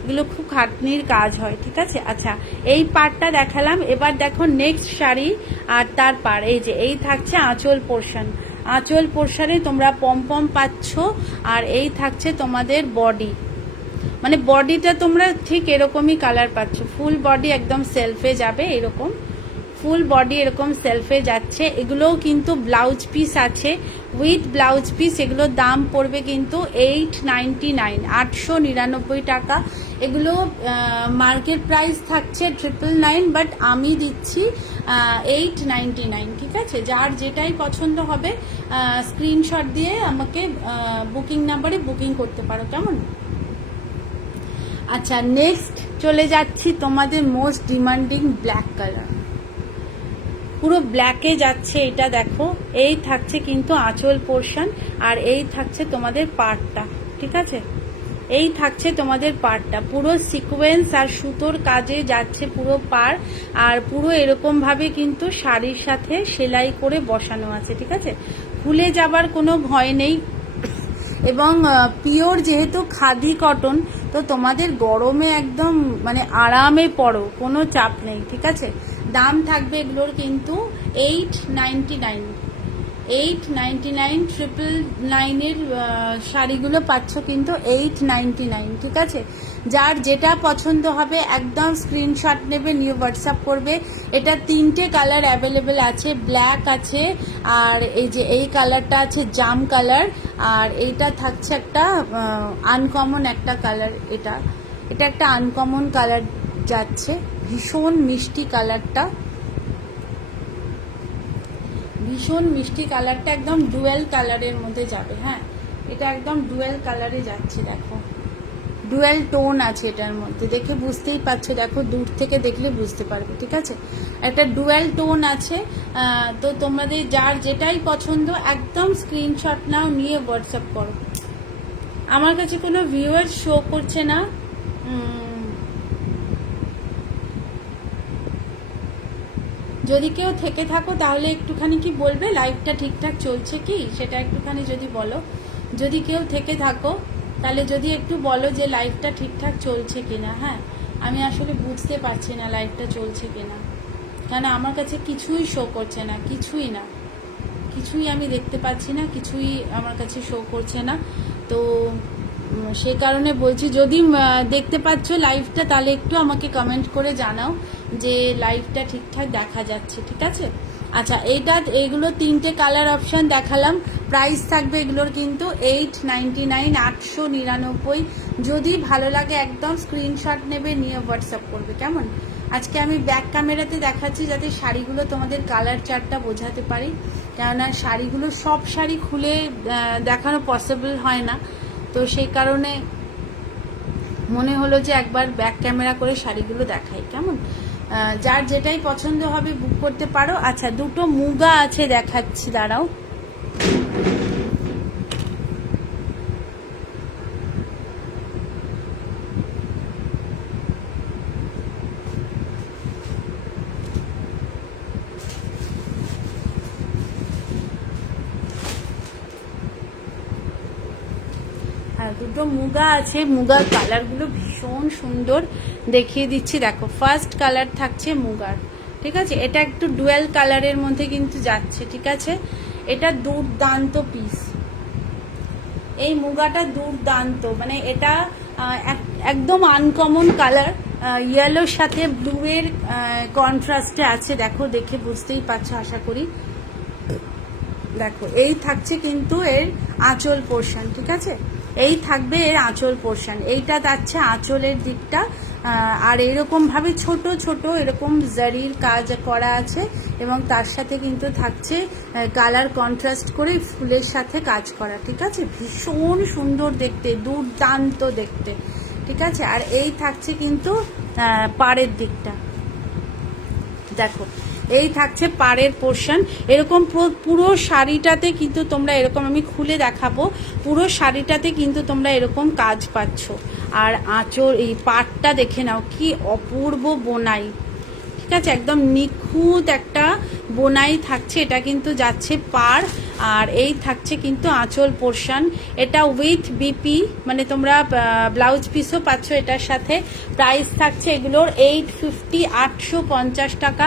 এগুলো খুব খাটনির কাজ হয়, ঠিক আছে? আচ্ছা, এই পাড়টা দেখালাম, এবার দেখো নেক্সট শাড়ি আর তার পাড়, এই যে এই থাকছে আঁচল পোর্শন, আঁচল পোর্শনে তোমরা পম পাচ্ছ, আর এই থাকছে তোমাদের বডি, মানে বডিটা তোমরা ঠিক এরকমই কালার পাচ্ছ, ফুল বডি একদম সেলফে যাবে, এরকম ফুল বডি এরকম সেলফে যাচ্ছে। এগুলোও কিন্তু ব্লাউজ পিস আছে, উইথ ব্লাউজ পিস, এগুলোর দাম পড়বে কিন্তু 899, 899 টাকা। এগুলো মার্কেট প্রাইস থাকছে 999, বাট আমি দিচ্ছি 899, ঠিক আছে? যার যেটাই পছন্দ হবে স্ক্রিনশট দিয়ে আমাকে বুকিং নাম্বারে বুকিং করতে পারো, কেমন? আচ্ছা, নেক্সট চলে যাচ্ছি তোমাদের মোস্ট ডিমান্ডিং ব্ল্যাক কালার, পুরো ব্ল্যাকে যাচ্ছে এটা, দেখো এই থাকছে কিন্তু আঁচল পোর্শন, আর এই থাকছে তোমাদের পাড়টা, ঠিক আছে? এই থাকছে তোমাদের পাড়টা, পুরো সিকোয়েন্স আর সুতোর কাজে যাচ্ছে পুরো পাড়, আর পুরো এরকম ভাবে কিন্তু শাড়ির সাথে সেলাই করে বসানো আছে, ঠিক আছে? খুলে যাবার কোনো ভয় নেই। এবং পিওর যেহেতু খাদি কটন, তো তোমাদের গরমে একদম মানে আরামে পড়ো, কোনো চাপ নেই, ঠিক আছে। দাম থাকবে এগুলোর কিন্তু 899, 899, 999-এর শাড়িগুলো পাচ্ছ কিন্তু 899, ঠিক আছে। যার যেটা পছন্দ হবে একদম স্ক্রিনশট নেবে, নিয়ে হোয়াটসঅ্যাপ করবে। এটা 3টে কালার অ্যাভেলেবেল আছে, ব্ল্যাক আছে, আর এই যে এই কালারটা আছে জাম কালার, আর এইটা থাকছে একটা আনকমন একটা কালার। এটা একটা আনকমন কালার যাচ্ছে, ভীষণ মিষ্টি কালারটা, ভীষণ মিষ্টি কালারটা, একদম ডুয়েল কালারের মধ্যে যাবে। হ্যাঁ, এটা একদম ডুয়েল কালারে যাচ্ছে, দেখো ডুয়েল টোন আছে এটার মধ্যে, দেখে বুঝতেই পারছো, দেখো দূর থেকে দেখলে বুঝতে পারবে, ঠিক আছে। একটা ডুয়েল টোন আছে। তো তোমাদের যার যেটাই পছন্দ একদম স্ক্রিনশট নাও, নিয়ে হোয়াটসঅ্যাপ করো। আমার কাছে কোনো ভিউয়ার শো করছে না। যদি কেউ থেকে থাকো তাহলে একটুখানি কি বলবে লাইভটা ঠিকঠাক চলছে কি, সেটা একটুখানি যদি বলো। যদি কেউ থেকে থাকো তাহলে যদি একটু বলো যে লাইভটা ঠিকঠাক চলছে কিনা। হ্যাঁ, আমি আসলে বুঝতে পারছি না লাইভটা চলছে কিনা, কারণ আমার কাছে কিছুই শো করছে না, কিছুই না, কিছুই আমি দেখতে পাচ্ছি না, কিছুই আমার কাছে শো করছে না। তো সেই কারণে বলছি, যদি দেখতে পাচ্ছ লাইভটা তাহলে একটু আমাকে কমেন্ট করে জানাও যে লাইভটা ঠিকঠাক দেখা যাচ্ছে, ঠিক আছে। আচ্ছা, এইগুলো 3টে কালার অপশান দেখালাম। প্রাইস থাকবে এগুলোর কিন্তু 899, 899। যদি ভালো লাগে একদম স্ক্রিনশট নেবে, নিয়ে হোয়াটসঅ্যাপ করবে, কেমন। আজকে আমি ব্যাক ক্যামেরাতে দেখাচ্ছি যাতে শাড়িগুলো তোমাদের কালার চার্টটা বোঝাতে পারি, কেননা শাড়িগুলো সব শাড়ি খুলে দেখানো পসিবল হয় না, তো সেই কারণে মনে হলো যে একবার ব্যাক ক্যামেরা করে শাড়িগুলো দেখাই, কেমন। যার যেটাই পছন্দ হবে বুক করতে পারো। আচ্ছা, দুটো মুগা আছে দেখাচ্ছি, দাঁড়াও। আর দুটো মুগা আছে, মুগার কালারগুলো ভীষণ সুন্দর, দেখিয়ে দিচ্ছি। দেখো, ফার্স্ট কালার থাকছে মুগার, ঠিক আছে। এটা একটু ডুয়েল কালারের মধ্যে কিন্তু যাচ্ছে, ঠিক আছে। এটা দুর্দান্ত পিস, এই মুগাটা দুর্দান্ত, মানে এটা একদম আনকমন কালার, ইয়েলোর সাথে ব্লু এর কন্ট্রাস্টে আছে। দেখো, দেখে বুঝতেই পারছো আশা করি। দেখো, এই থাকছে কিন্তু এর আঁচল পোর্শন, ঠিক আছে। এই থাকবে এর আঁচল পোর্শন, এইটা যাচ্ছে আঁচলের দিকটা। আর এরকম ভাবে ছোট ছোট এরকম জারির কাজ করা আছে, এবং তার সাথে কিন্তু থাকছে কালার কন্ট্রাস্ট করে ফুলের সাথে কাজ করা, ঠিক আছে। ভীষণ সুন্দর দেখতে, দুর্দান্ত দেখতে, ঠিক আছে। আর এই থাকছে কিন্তু পাড়ের দিকটা, দেখো এই থাকছে পাড়ের পোর্শন। এরকম পুরো শাড়িটাতে কিন্তু তোমরা এরকম, আমি খুলে দেখাবো, পুরো শাড়িটাতে কিন্তু তোমরা এরকম কাজ পাচ্ছ। আর আঁচল, এই পাড়টা দেখে নাও, কি অপূর্ব বোনাই, ঠিক আছে। একদম নিখুঁত একটা বোনাই থাকছে, এটা কিন্তু যাচ্ছে পাড়। আর এই থাকছে কিন্তু আঁচল পোর্শন। এটা উইথ বিপি, মানে তোমরা ব্লাউজ পিসও পাচ্ছ এটার সাথে। প্রাইস থাকছে এগুলোর 850, 850 টাকা।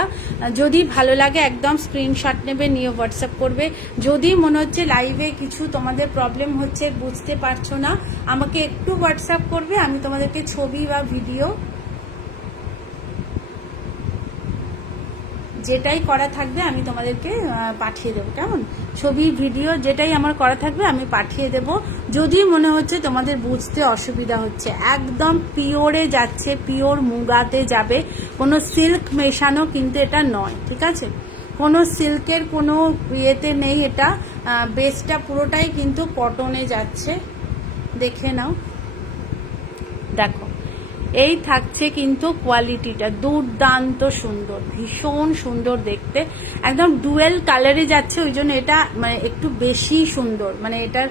যদি ভালো লাগে একদম স্ক্রিনশট নেবে, নিয়ে হোয়াটসঅ্যাপ করবে। যদি মনে হচ্ছে লাইভে কিছু তোমাদের প্রবলেম হচ্ছে, বুঝতে পারছো না, আমাকে একটু হোয়াটসঅ্যাপ করবে, আমি তোমাদেরকে ছবি বা ভিডিও যেটাই করা থাকবে আমি তোমাদেরকে পাঠিয়ে দেবো, কেমন। ছবি ভিডিও যেটাই আমার করা থাকবে আমি পাঠিয়ে দেব। যদি মনে হচ্ছে তোমাদের বুঝতে অসুবিধা হচ্ছে, একদম পিওরে যাচ্ছে, পিওর মুগাতে যাবে, কোনো সিল্ক মেশানো কিন্তু এটা নয়, ঠিক আছে। কোনো সিল্কের কোনো ইয়েতে নেই, এটা বেসটা পুরোটাই কিন্তু কটনে যাচ্ছে, দেখে নাও। দেখো, এই থাকছে কিন্তু কোয়ালিটিটা দুর্দান্ত সুন্দর, ভীষণ সুন্দর দেখতে, একদম ডুয়েল কালারে যাচ্ছে, ওই জন্য এটা মানে একটু বেশি সুন্দর, মানে এটার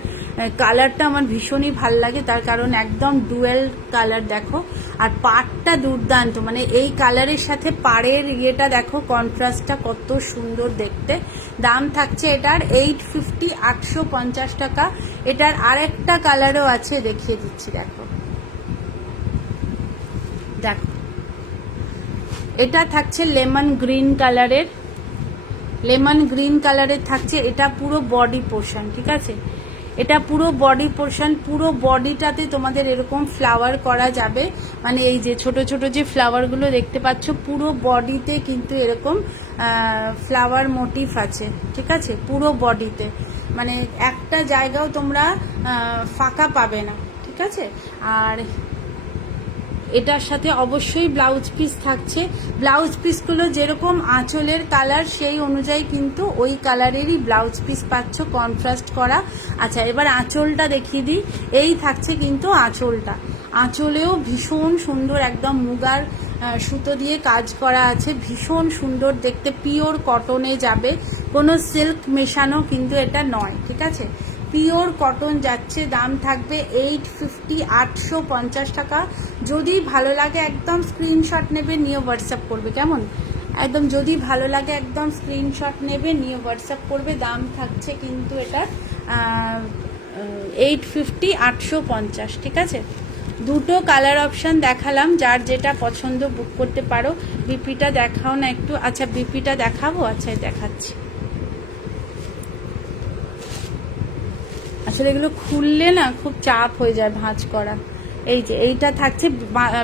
কালারটা আমার ভীষণই ভাল লাগে, তার কারণ একদম ডুয়েল কালার দেখো, আর পাড়টা দুর্দান্ত, মানে এই কালারের সাথে পাড়ের ইয়েটা দেখো, কন্ট্রাস্টটা কত সুন্দর দেখতে। দাম থাকছে এটার 850, 850 টাকা। এটার আরেকটা কালারও আছে, দেখিয়ে দিচ্ছি, দেখো দেখো, এটা থাকছে লেমন গ্রিন কালারের, লেমন গ্রিন কালারের থাকছে, এটা পুরো বডি পোর্শন, ঠিক আছে, এটা পুরো বডি পোর্শন, পুরো বডিটাতে তোমাদের এরকম ফ্লাওয়ার করা যাবে, মানে এই যে ছোট ছোট যে ফ্লাওয়ারগুলো দেখতে পাচ্ছ, পুরো বডিতে কিন্তু এরকম ফ্লাওয়ার মোটিভ আছে, ঠিক আছে, পুরো বডিতে, মানে একটা জায়গাও তোমরা ফাঁকা পাবে না, ঠিক আছে। আর এটার সাথে অবশ্যই ব্লাউজ পিস থাকছে, ব্লাউজ পিসগুলো যেরকম আঁচলের কালার সেই অনুযায়ী কিন্তু ওই কালারেরই ব্লাউজ পিস পাচ্ছ, কন্ট্রাস্ট করা। আচ্ছা, এবার আঁচলটা দেখিয়ে দিই, এই থাকছে কিন্তু আঁচলটা, আঁচলেও ভীষণ সুন্দর, একদম মুগার সুতো দিয়ে কাজ করা আছে, ভীষণ সুন্দর দেখতে, পিওর কটনে যাবে, কোনো সিল্ক মেশানো কিন্তু এটা নয়, ঠিক আছে, পিওর কটন যাচ্ছে। দাম থাকবে 850, 850 টাকা। যদি ভালো লাগে একদম স্ক্রিনশট নেবে, নিয়ে হোয়াটসঅ্যাপ করবে, কেমন, একদম যদি ভালো লাগে একদম স্ক্রিনশট নেবে, নিয়ে হোয়াটসঅ্যাপ করবে। দাম থাকছে কিন্তু এটা 850, 850, ঠিক আছে। দুটো কালার অপশান দেখালাম, যার যেটা পছন্দ বুক করতে পারো। বিপিটা দেখাও না একটু, আচ্ছা বিপিটা দেখাবো, আচ্ছা দেখাচ্ছি। আসলে এগুলো খুললে না খুব চাপ হয়ে যায় ভাঁজ করা। এই যে এইটা থাকছে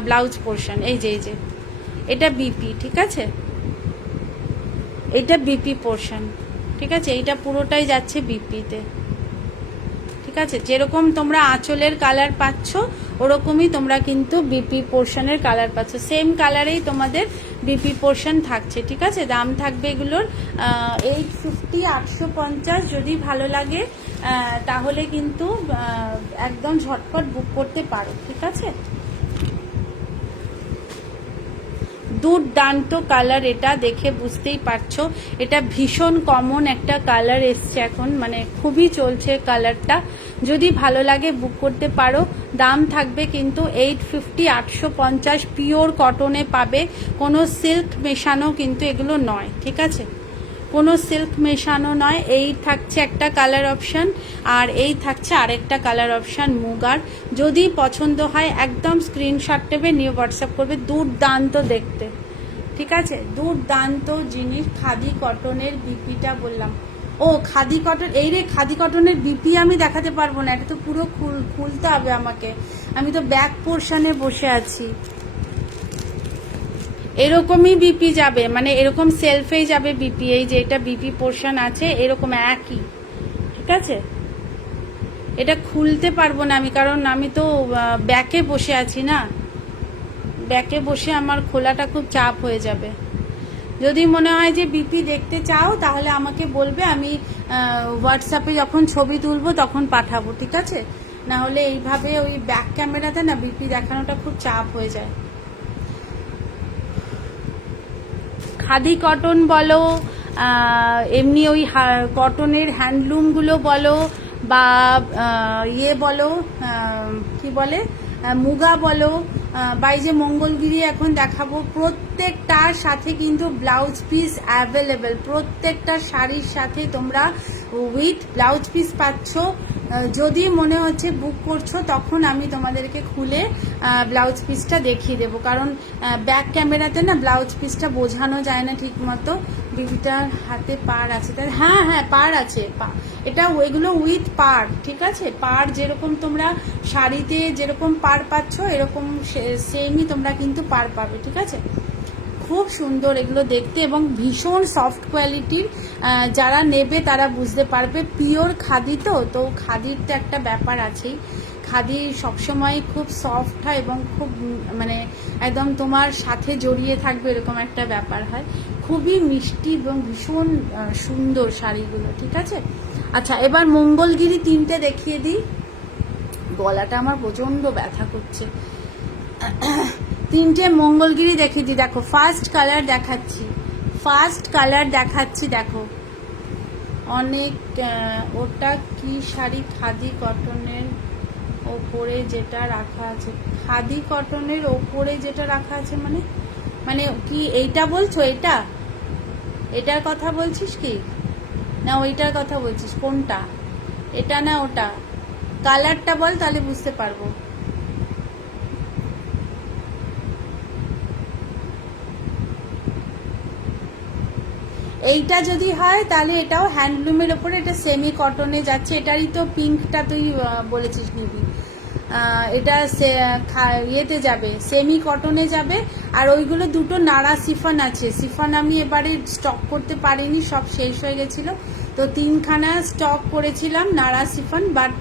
ব্লাউজ পোর্শন, এই যে এটা বিপি, ঠিক আছে, এটা বিপি পোর্শন, ঠিক আছে, এইটা পুরোটাই যাচ্ছে বিপিতে, ঠিক আছে। যেরকম তোমরা আঁচলের কালার পাচ্ছ ওরকমই তোমরা কিন্তু বিপি পোর্শনের কালার পাচ্ছ, সেম কালারেই তোমাদের বিপি পোর্শন থাকছে, ঠিক আছে। দাম থাকবে এগুলোর 850, 850। যদি ভালো লাগে তাহলে কিন্তু একদম ঝটপট বুক করতে পারো, ঠিক আছে। দুর্দান্ত কালার, এটা দেখে বুঝতেই পারছো, এটা ভীষণ কমন একটা কালার এসছে এখন, মানে খুবই চলছে কালারটা। যদি ভালো লাগে বুক করতে পারো। দাম থাকবে কিন্তু 850, 850, পিওর কটনে পাবে, কোনো সিল্ক মেশানো কিন্তু এগুলো নয়, ঠিক আছে, কোনো সিল্ক মেশানো নয়। এই থাকছে একটা কালার অপশান, আর এই থাকছে আরেকটা কালার অপশান মুগার। যদি পছন্দ হয় একদম স্ক্রিনশট নেবে, নিয়ে হোয়াটসঅ্যাপ করবে। দুর্দান্ত দেখতে, ঠিক আছে, দুর্দান্ত জিনিস। খাদি কটনের বিপিটা বললাম, ও খাদি কটন, এই রে খাদি কটনের বিপি আমি দেখাতে পারবো না, এটা তো পুরো খুলতে হবে আমাকে, আমি তো ব্যাক পোর্শনে বসে আছি। এরকমই বিপি যাবে, মানে এরকম সেলফেই যাবে বিপি, এই যে এটা বিপি পোর্শন আছে, এরকম একই, ঠিক আছে। এটা খুলতে পারবো না আমি, কারণ আমি তো ব্যাকে বসে আছি না, ব্যাকে বসে আমার খোলাটা খুব চাপ হয়ে যাবে। যদি মনে হয় যে বিপি দেখতে চাও তাহলে আমাকে বলবে, আমি হোয়াটসঅ্যাপে যখন ছবি তুলবো তখন পাঠাবো, ঠিক আছে। না হলে এইভাবে ওই ব্যাক ক্যামেরাতে না বিপি দেখানোটা খুব চাপ হয়ে যায়। খাদি কটন বলো, এমনি ওই কটনের হ্যান্ডলুমগুলো বলো, বা ইয়ে বলো, কি বলে, মুগা বলো, বা এই যে মঙ্গলগিরি এখন দেখাবো, প্রত্যেকটার সাথে কিন্তু ব্লাউজ পিস অ্যাভেলেবেল, প্রত্যেকটা শাড়ির সাথে তোমরা উইথ ব্লাউজ পিস পাচ্ছ। যদি মনে হচ্ছে বুক করছো তখন আমি তোমাদেরকে খুলে ব্লাউজ পিসটা দেখিয়ে দেবো, কারণ ব্যাক ক্যামেরাতে না ব্লাউজ পিসটা বোঝানো যায় না ঠিক মতো। বিবিটার হাতে পাড় আছে, তাই হ্যাঁ হ্যাঁ পাড় আছে, এটা ওইগুলো উইথ পাড়, ঠিক আছে। পাড় যেরকম তোমরা শাড়িতে যেরকম পাড় পাচ্ছ এরকম সেমই তোমরা কিন্তু পাড় পাবে, ঠিক আছে। খুব সুন্দর এগুলো দেখতে এবং ভীষণ সফট কোয়ালিটির। যারা নেবে তারা বুঝতে পারবে, পিওর খাদি তো খাদির তো একটা ব্যাপার আছেই, খাদি সবসময় খুব সফট হয় এবং খুব মানে একদম তোমার সাথে জড়িয়ে থাকবে এরকম একটা ব্যাপার হয়। খুবই মিষ্টি এবং ভীষণ সুন্দর শাড়িগুলো, ঠিক আছে। আচ্ছা, এবার মঙ্গলগিরি তিনটে দেখিয়ে দিই, গলাটা আমার প্রচণ্ড ব্যথা করছে। তিনটে মঙ্গলগিরি দেখিয়ে দিই, দেখো ফার্স্ট কালার দেখাচ্ছি, দেখো অনেক ওটা কি শাড়ি? খাদি কটনের ওপরে যেটা রাখা আছে, খাদি কটনের ওপরে যেটা রাখা আছে মানে মানে কি এইটা বলছো? এটার কথা বলছিস কি, না ওইটার কথা বলছিস? কোনটা, এটা না ওটা? কালারটা বল, তাহলে বুঝতে পারবো। এইটা যদি হয় তাহলে এটাও হ্যান্ডলুমের ওপরে, এটা সেমি কটনে যাচ্ছে। এটারই তো পিঙ্কটা তুই বলেছিস নিবি, এটা ইয়েতে যাবে, সেমি কটনে যাবে। আর ওইগুলো দুটো নাড়া সিফন আছে, সিফন আমি এবারে স্টক করতে পারিনি, সব শেষ হয়ে গেছিলো, তো তিনখানা স্টক করেছিলাম নাড়া সিফন। বাট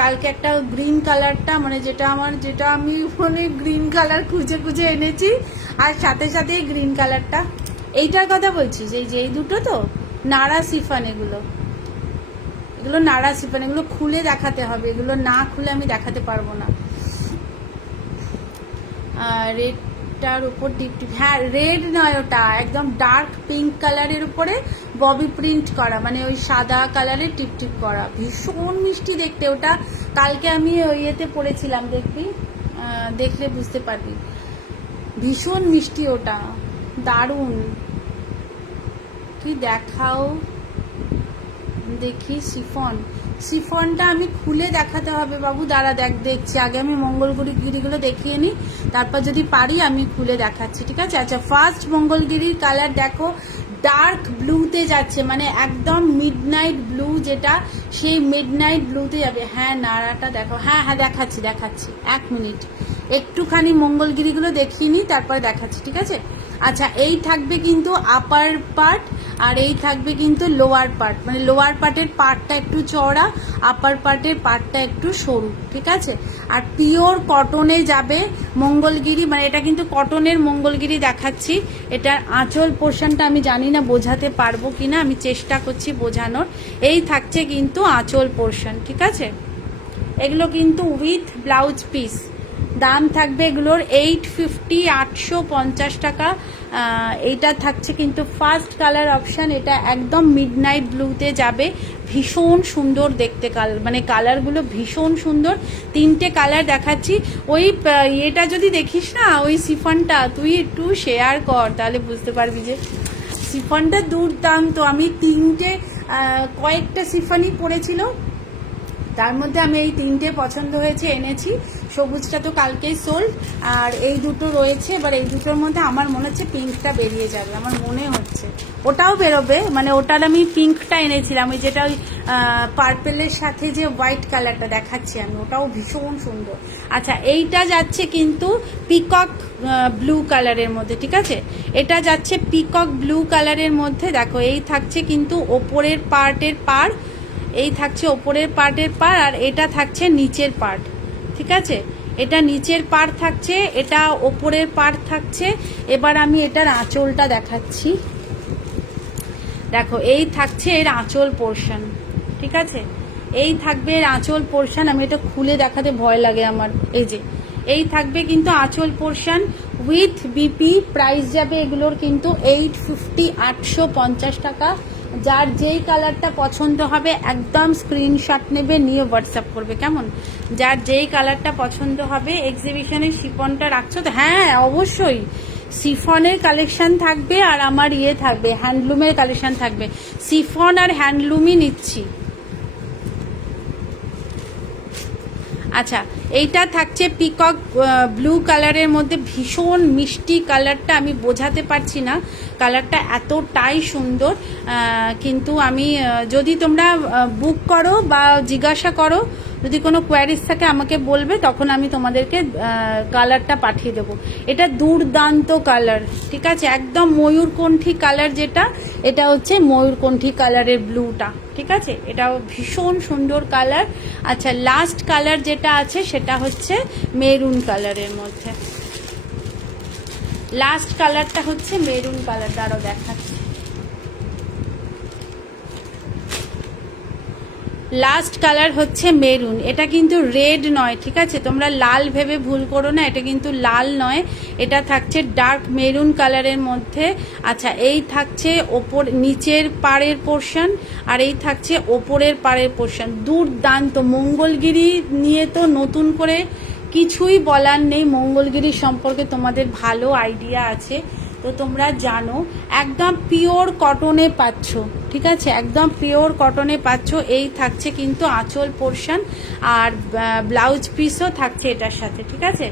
কালকে একটা গ্রিন কালারটা মানে যেটা আমি মানে গ্রিন কালার খুঁজে খুঁজে এনেছি, আর সাথে সাথে গ্রিন কালারটা। এইটার কথা বলছিস? এই যে এই দুটো তো নাড়া সিফন, এগুলো নাড়া সিফন, এগুলো খুলে দেখাতে হবে, এগুলো না খুলে আমি দেখাতে পারবো না। রেডটার উপর টিপ টিপ, হ্যাঁ রেড নয়, ওটা একদম ডার্ক পিঙ্ক কালারের উপরে ববি প্রিন্ট করা, মানে ওই সাদা কালারের টিপ টিপ করা, ভীষণ মিষ্টি দেখতে ওটা। কালকে আমি ইয়েতে পরেছিলাম, দেখবি, দেখলে বুঝতে পারবি, ভীষণ মিষ্টি ওটা, দারুণ। তুই দেখাও দেখি শিফনটা আমি খুলে দেখাতে হবে বাবু, দাঁড়া দেখছি আগে, আমি মঙ্গলগিরিগুলো দেখিয়ে নিই, তারপর যদি পারি আমি খুলে দেখাচ্ছি, ঠিক আছে? আচ্ছা, ফার্স্ট মঙ্গলগিরির কালার দেখো, ডার্ক ব্লুতে যাচ্ছে, মানে একদম মিডনাইট ব্লু যেটা, সেই মিডনাইট ব্লুতে যাবে। হ্যাঁ নাড়াটা দেখো, হ্যাঁ দেখাচ্ছি, 1 মিনিট, একটুখানি মঙ্গলগিরিগুলো দেখিয়ে নিই, তারপরে দেখাচ্ছি, ঠিক আছে? আচ্ছা, এই থাকবে কিন্তু আপার পার্ট, আর এই থাকবে কিন্তু লোয়ার পার্ট, মানে লোয়ার পার্টের পার্টটা একটু চওড়া, আপার পার্টের পার্টটা একটু সরু, ঠিক আছে? আর পিওর কটনে যাবে মঙ্গলগিরি, মানে এটা কিন্তু কটনের মঙ্গলগিরি দেখাচ্ছি। এটার আঁচল পোর্শনটা আমি জানি না বোঝাতে পারবো কিনা, আমি চেষ্টা করছি বোঝানোর। এই থাকছে কিন্তু আঁচল পোর্শন, ঠিক আছে? এগুলো কিন্তু উইথ ব্লাউজ পিস, দাম থাকবে এগুলোর 850, 850 টাকা। এইটা থাকছে কিন্তু ফার্স্ট কালার অপশান, এটা একদম মিডনাইট ব্লুতে যাবে, ভীষণ সুন্দর দেখতে, মানে কালারগুলো ভীষণ সুন্দর। তিনটে কালার দেখাচ্ছি। ওই এটা যদি দেখিস না, ওই সিফনটা তুই একটু শেয়ার কর, তাহলে বুঝতে পারবি যে সিফনটা দুর্দান্ত। আমি কয়েকটা সিফনই পরেছিল, তার মধ্যে আমি এই তিনটে পছন্দ হয়েছে এনেছি। সবুজটা তো কালকেই সোল্ড, আর এই দুটো রয়েছে। এবার এই দুটোর মধ্যে আমার মনে হচ্ছে পিঙ্কটা বেরিয়ে যাবে, আমার মনে হচ্ছে ওটাও বেরোবে, মানে ওটার আমি পিঙ্কটা এনেছিলাম, ওই যেটা ওই পার্পেলের সাথে যে হোয়াইট কালারটা দেখাচ্ছি আমি, ওটাও ভীষণ সুন্দর। আচ্ছা, এইটা যাচ্ছে কিন্তু পিকক ব্লু কালারের মধ্যে, ঠিক আছে? এটা যাচ্ছে পিকক ব্লু কালারের মধ্যে, দেখো এই থাকছে কিন্তু ওপরের পার্টের পাড়, এই থাকছে ওপরের পার্টের পাড়, আর এটা থাকছে নিচের পার্ট, ঠিক আছে? এটা নিচের পার্ট থাকছে, এটা ওপরের পার্ট থাকছে। এবার আমি এটার আঁচলটা দেখাচ্ছি, দেখো এই থাকছে এর আঁচল পোর্শন, ঠিক আছে? এই থাকবে এর আঁচল পোর্শন, আমি এটা খুলে দেখাতে ভয় লাগে আমার। এই যে এই থাকবে কিন্তু আঁচল পোর্শন উইথ বিপি। প্রাইস যাবে এগুলোর কিন্তু 850, 850 টাকা। যার যেই কালারটা পছন্দ হবে একদম স্ক্রিনশট নেবে, নিয়ে হোয়াটসঅ্যাপ করবে, কেমন? যার যেই কালারটা পছন্দ হবে। এক্সিবিশনের শিফনটা রাখছো তো? হ্যাঁ অবশ্যই, সিফনের কালেকশন থাকবে, আর আমার থাকবে হ্যান্ডলুমের কালেকশন থাকবে। সিফন আর হ্যান্ডলুমই নিচ্ছি। আচ্ছা, এইটা থাকছে পিকক ব্লু কালারের মধ্যে, ভীষণ মিষ্টি কালারটা, আমি বোঝাতে পারছি না, কালারটা এতটাই সুন্দর। কিন্তু আমি যদি তোমরা বুক করো বা জিজ্ঞাসা করো, যদি কোনো কোয়ারিজ থাকে আমাকে বলবে, তখন আমি তোমাদেরকে কালারটা পাঠিয়ে দেবো। এটা দুর্দান্ত কালার, ঠিক আছে? একদম ময়ূরকণ্ঠী কালার যেটা, এটা হচ্ছে ময়ূরকণ্ঠী কালারের ব্লুটা, ঠিক আছে? এটাও ভীষণ সুন্দর কালার। আচ্ছা, লাস্ট কালার যেটা আছে সেটা হচ্ছে মেরুন কালারের মধ্যে, লাস্ট কালারটা হচ্ছে মেরুন কালার, আরও দেখাচ্ছি। লাস্ট কালার হচ্ছে মেরুন, এটা কিন্তু রেড নয়, ঠিক আছে? তোমরা লাল ভেবে ভুল করো না, এটা কিন্তু লাল নয়, এটা থাকছে ডার্ক মেরুন কালারের মধ্যে। আচ্ছা, এই থাকছে ওপর নিচের পাড়ের পোর্শন, আর এই থাকছে ওপরের পাড়ের পোর্শন। দুর্দান্ত। মঙ্গলগিরি নিয়ে তো নতুন করে কিছুই বলার নেই, মঙ্গলগিরি সম্পর্কে তোমাদের ভালো আইডিয়া আছে, তো তোমরা জানো। একদম পিওর কটনে পাচ্ছ, ঠিক আছে? একদম পিওর কটনে পাচ্ছ। এই থাকছে কিন্তু আঁচল পোর্শন, আর ব্লাউজ পিসও থাকছে এটার সাথে, ঠিক আছে?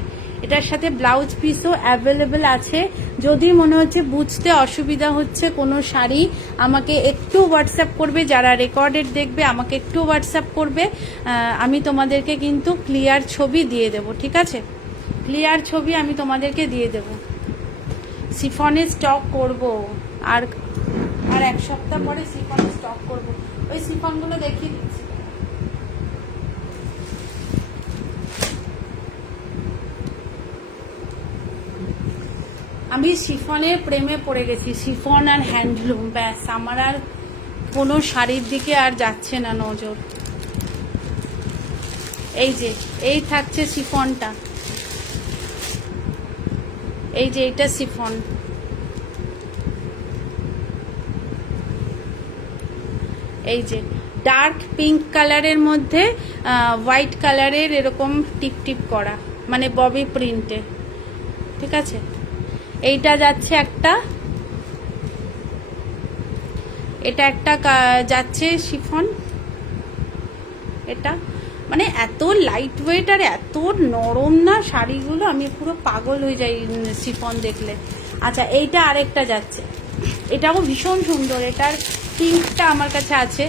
এটার সাথে ব্লাউজ পিসও অ্যাভেলেবেল আছে। যদি মনে হচ্ছে বুঝতে অসুবিধা হচ্ছে কোনো শাড়ি, আমাকে একটু হোয়াটসঅ্যাপ করবে, যারা রেকর্ডেড দেখবে আমাকে একটু হোয়াটসঅ্যাপ করবে, আমি তোমাদেরকে কিন্তু ক্লিয়ার ছবি দিয়ে দেব, ঠিক আছে? ক্লিয়ার ছবি আমি তোমাদেরকে দিয়ে দেবো। সিফনের স্টক করব, আর আর এক সপ্তাহ পরে সিফনের স্টক করব। ওই সিফনগুলো দেখিয়ে দিচ্ছি। আমি শিফনের প্রেমে পড়ে গেছি, শিফন আর হ্যান্ডলুম, ব্যাস আমার আর কোনো শাড়ির দিকে আর যাচ্ছে না নজর। এই যে এই থাকছে শিফনটা, এই যে এটা শিফন, এই যে ডার্ক পিঙ্ক কালারের মধ্যে হোয়াইট কালারের এরকম টিপ টিপ করা, মানে ববি প্রিন্টে, ঠিক আছে? এইটা যাচ্ছে একটা, এটা একটা যাচ্ছে শিফন, এটা মানে এত লাইট ওয়েট আর এত নরম না শাড়িগুলো, আমি পুরো পাগল হয়ে যাই শিফন দেখলে। আচ্ছা, এইটা আরেকটা যাচ্ছে, এটাও ভীষণ সুন্দর। এটার পিঙ্কটা আমার কাছে আছে,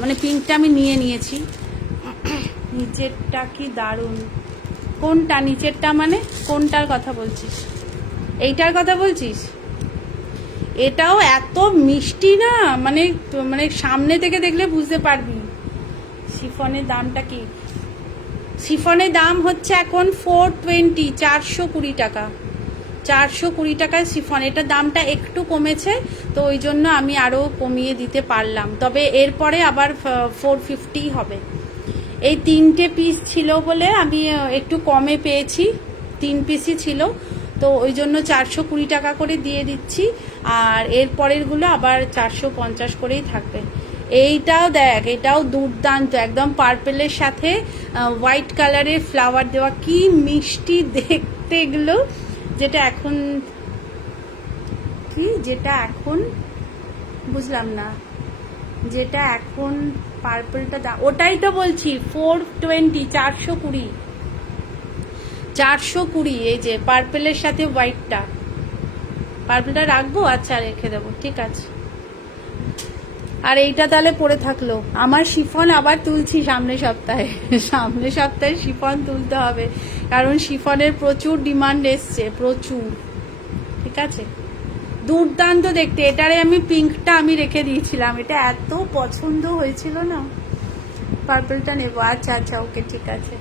মানে পিঙ্কটা আমি নিয়ে নিয়েছি। নিচেরটা কি দারুণ। কোনটা নিচেরটা, মানে কোনটার কথা বলছিস? এইটার কথা বলছিস? এটাও এত মিষ্টি না, মানে মানে সামনে থেকে দেখলে বুঝতে পারবি। শিফনের দামটা কি? শিফনের দাম হচ্ছে এখন 420, 420 টাকা, 420 টাকায় শিফন। এটার দামটা একটু কমেছে, তো ওই জন্য আমি আরও কমিয়ে দিতে পারলাম, তবে এরপরে আবার 450 হবে। এই 3টে পিস ছিল বলে আমি একটু কমে পেয়েছি, 3 পিসই ছিল, তো ওই জন্য 420 টাকা করে দিয়ে দিচ্ছি। আর এর পরেরগুলো আবার 450 করেই থাকবে। এইটাও দেখ, এটাও দুর্দান্ত, একদম পার্পেলের সাথে হোয়াইট কালারের ফ্লাওয়ার দেওয়া, কি মিষ্টি দেখতে এগুলো। যেটা এখন কি, যেটা এখন বুঝলাম না, যেটা এখন পার্পলটা দাম, ওটাই তো বলছি 420, 420, 420। এই যে পার্পেলের সাথে হোয়াইটটা, পার্পলটা রাখবো, আচ্ছা রেখে দেবো, ঠিক আছে। আর এইটা তাহলে পড়ে থাকলো। আমার শিফন আবার তুলছি সামনের সপ্তাহে, সামনের সপ্তাহে শিফন তুলতে হবে, কারণ শিফনের প্রচুর ডিমান্ড এসছে, প্রচুর, ঠিক আছে? দুর্দান্ত দেখতে। এটারে আমি পিঙ্কটা আমি রেখে দিয়েছিলাম, এটা এত পছন্দ হয়েছিল না, পার্পলটা নেবো। আচ্ছা আচ্ছা, ওকে, ঠিক আছে।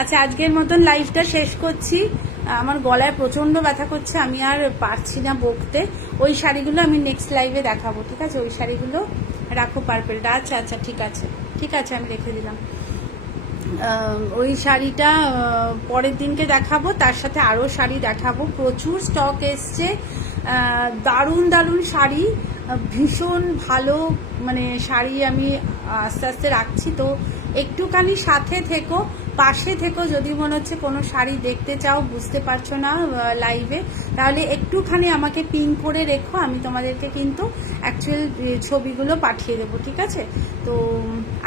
আচ্ছা, আজকের মতন লাইভটা শেষ করছি, আমার গলায় প্রচণ্ড ব্যথা করছে, আমি আর পারছি না বকতে। ওই শাড়িগুলো আমি নেক্সট লাইভে দেখাবো, ঠিক আছে? ওই শাড়িগুলো রাখো পার্পলটা। আচ্ছা আচ্ছা, ঠিক আছে, ঠিক আছে, আমি রেখে দিলাম। ওই শাড়িটা পরের দিনকে দেখাবো, তার সাথে আরও শাড়ি দেখাবো, প্রচুর স্টক এসছে, দারুণ দারুণ শাড়ি, ভীষণ ভালো মানে শাড়ি আমি আস্তে আস্তে রাখছি। তো একটুখানি সাথে থেকো, পাশে থেকো, যদি মনে হচ্ছে কোনো শাড়ি দেখতে চাও, বুঝতে পারছো না লাইভে, তাহলে একটুখানি আমাকে পিন করে রেখো, আমি তোমাদেরকে কিন্তু অ্যাকচুয়াল ছবিগুলো পাঠিয়ে দেবো, ঠিক আছে? তো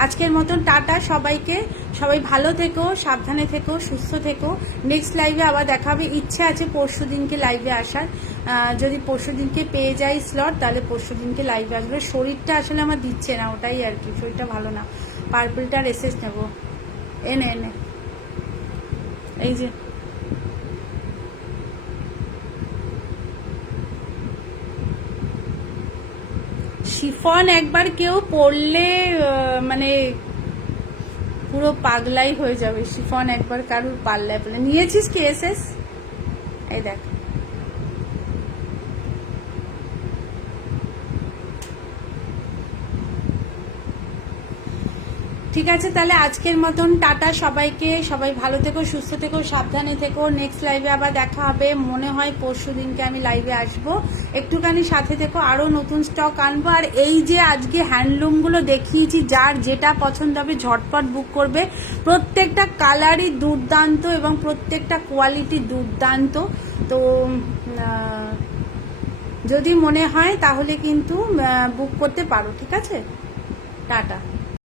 আজকের মতন টাটা সবাইকে, সবাই ভালো থেকো, সাবধানে থেকো, সুস্থ থেকো। নেক্সট লাইভে আবার দেখা হবে। ইচ্ছে আছে পরশু দিনকে লাইভে আসার, যদি পরশু দিনকে পেয়ে যাই স্লট, তাহলে পরশু দিনকে লাইভে আসবে। শরীরটা আসলে আমার দিচ্ছে না, ওটাই আর কি, শরীরটা ভালো না। পার্পলটার এসেস নেবো, এনে এনে, এই যে শিফন একবার কেউ পরলে মানে পুরো পাগলাই হয়ে যাবে। শিফন একবার কারুর পাল্লায় পড়লে, নিয়েছিস কি এসেস? এই দেখ, ঠিক আছে, তাহলে আজকের মতন টাটা সবাইকে। সবাই ভালো থেকো, সুস্থ থেকো, সাবধানে থেকো। নেক্সট লাইভে আবার দেখা হবে, মনে হয় পরশু দিনকে আমি লাইভে আসবো। একটুখানি সাথে থেকো, আরও নতুন স্টক আনবো। আর এই যে আজকে হ্যান্ডলুমগুলো দেখিয়েছি, যার যেটা পছন্দ হবে ঝটপট বুক করবে। প্রত্যেকটা কালারই দুর্দান্ত এবং প্রত্যেকটা কোয়ালিটি দুর্দান্ত। তো যদি মনে হয় তাহলে কিন্তু বুক করতে পারো, ঠিক আছে? টাটা।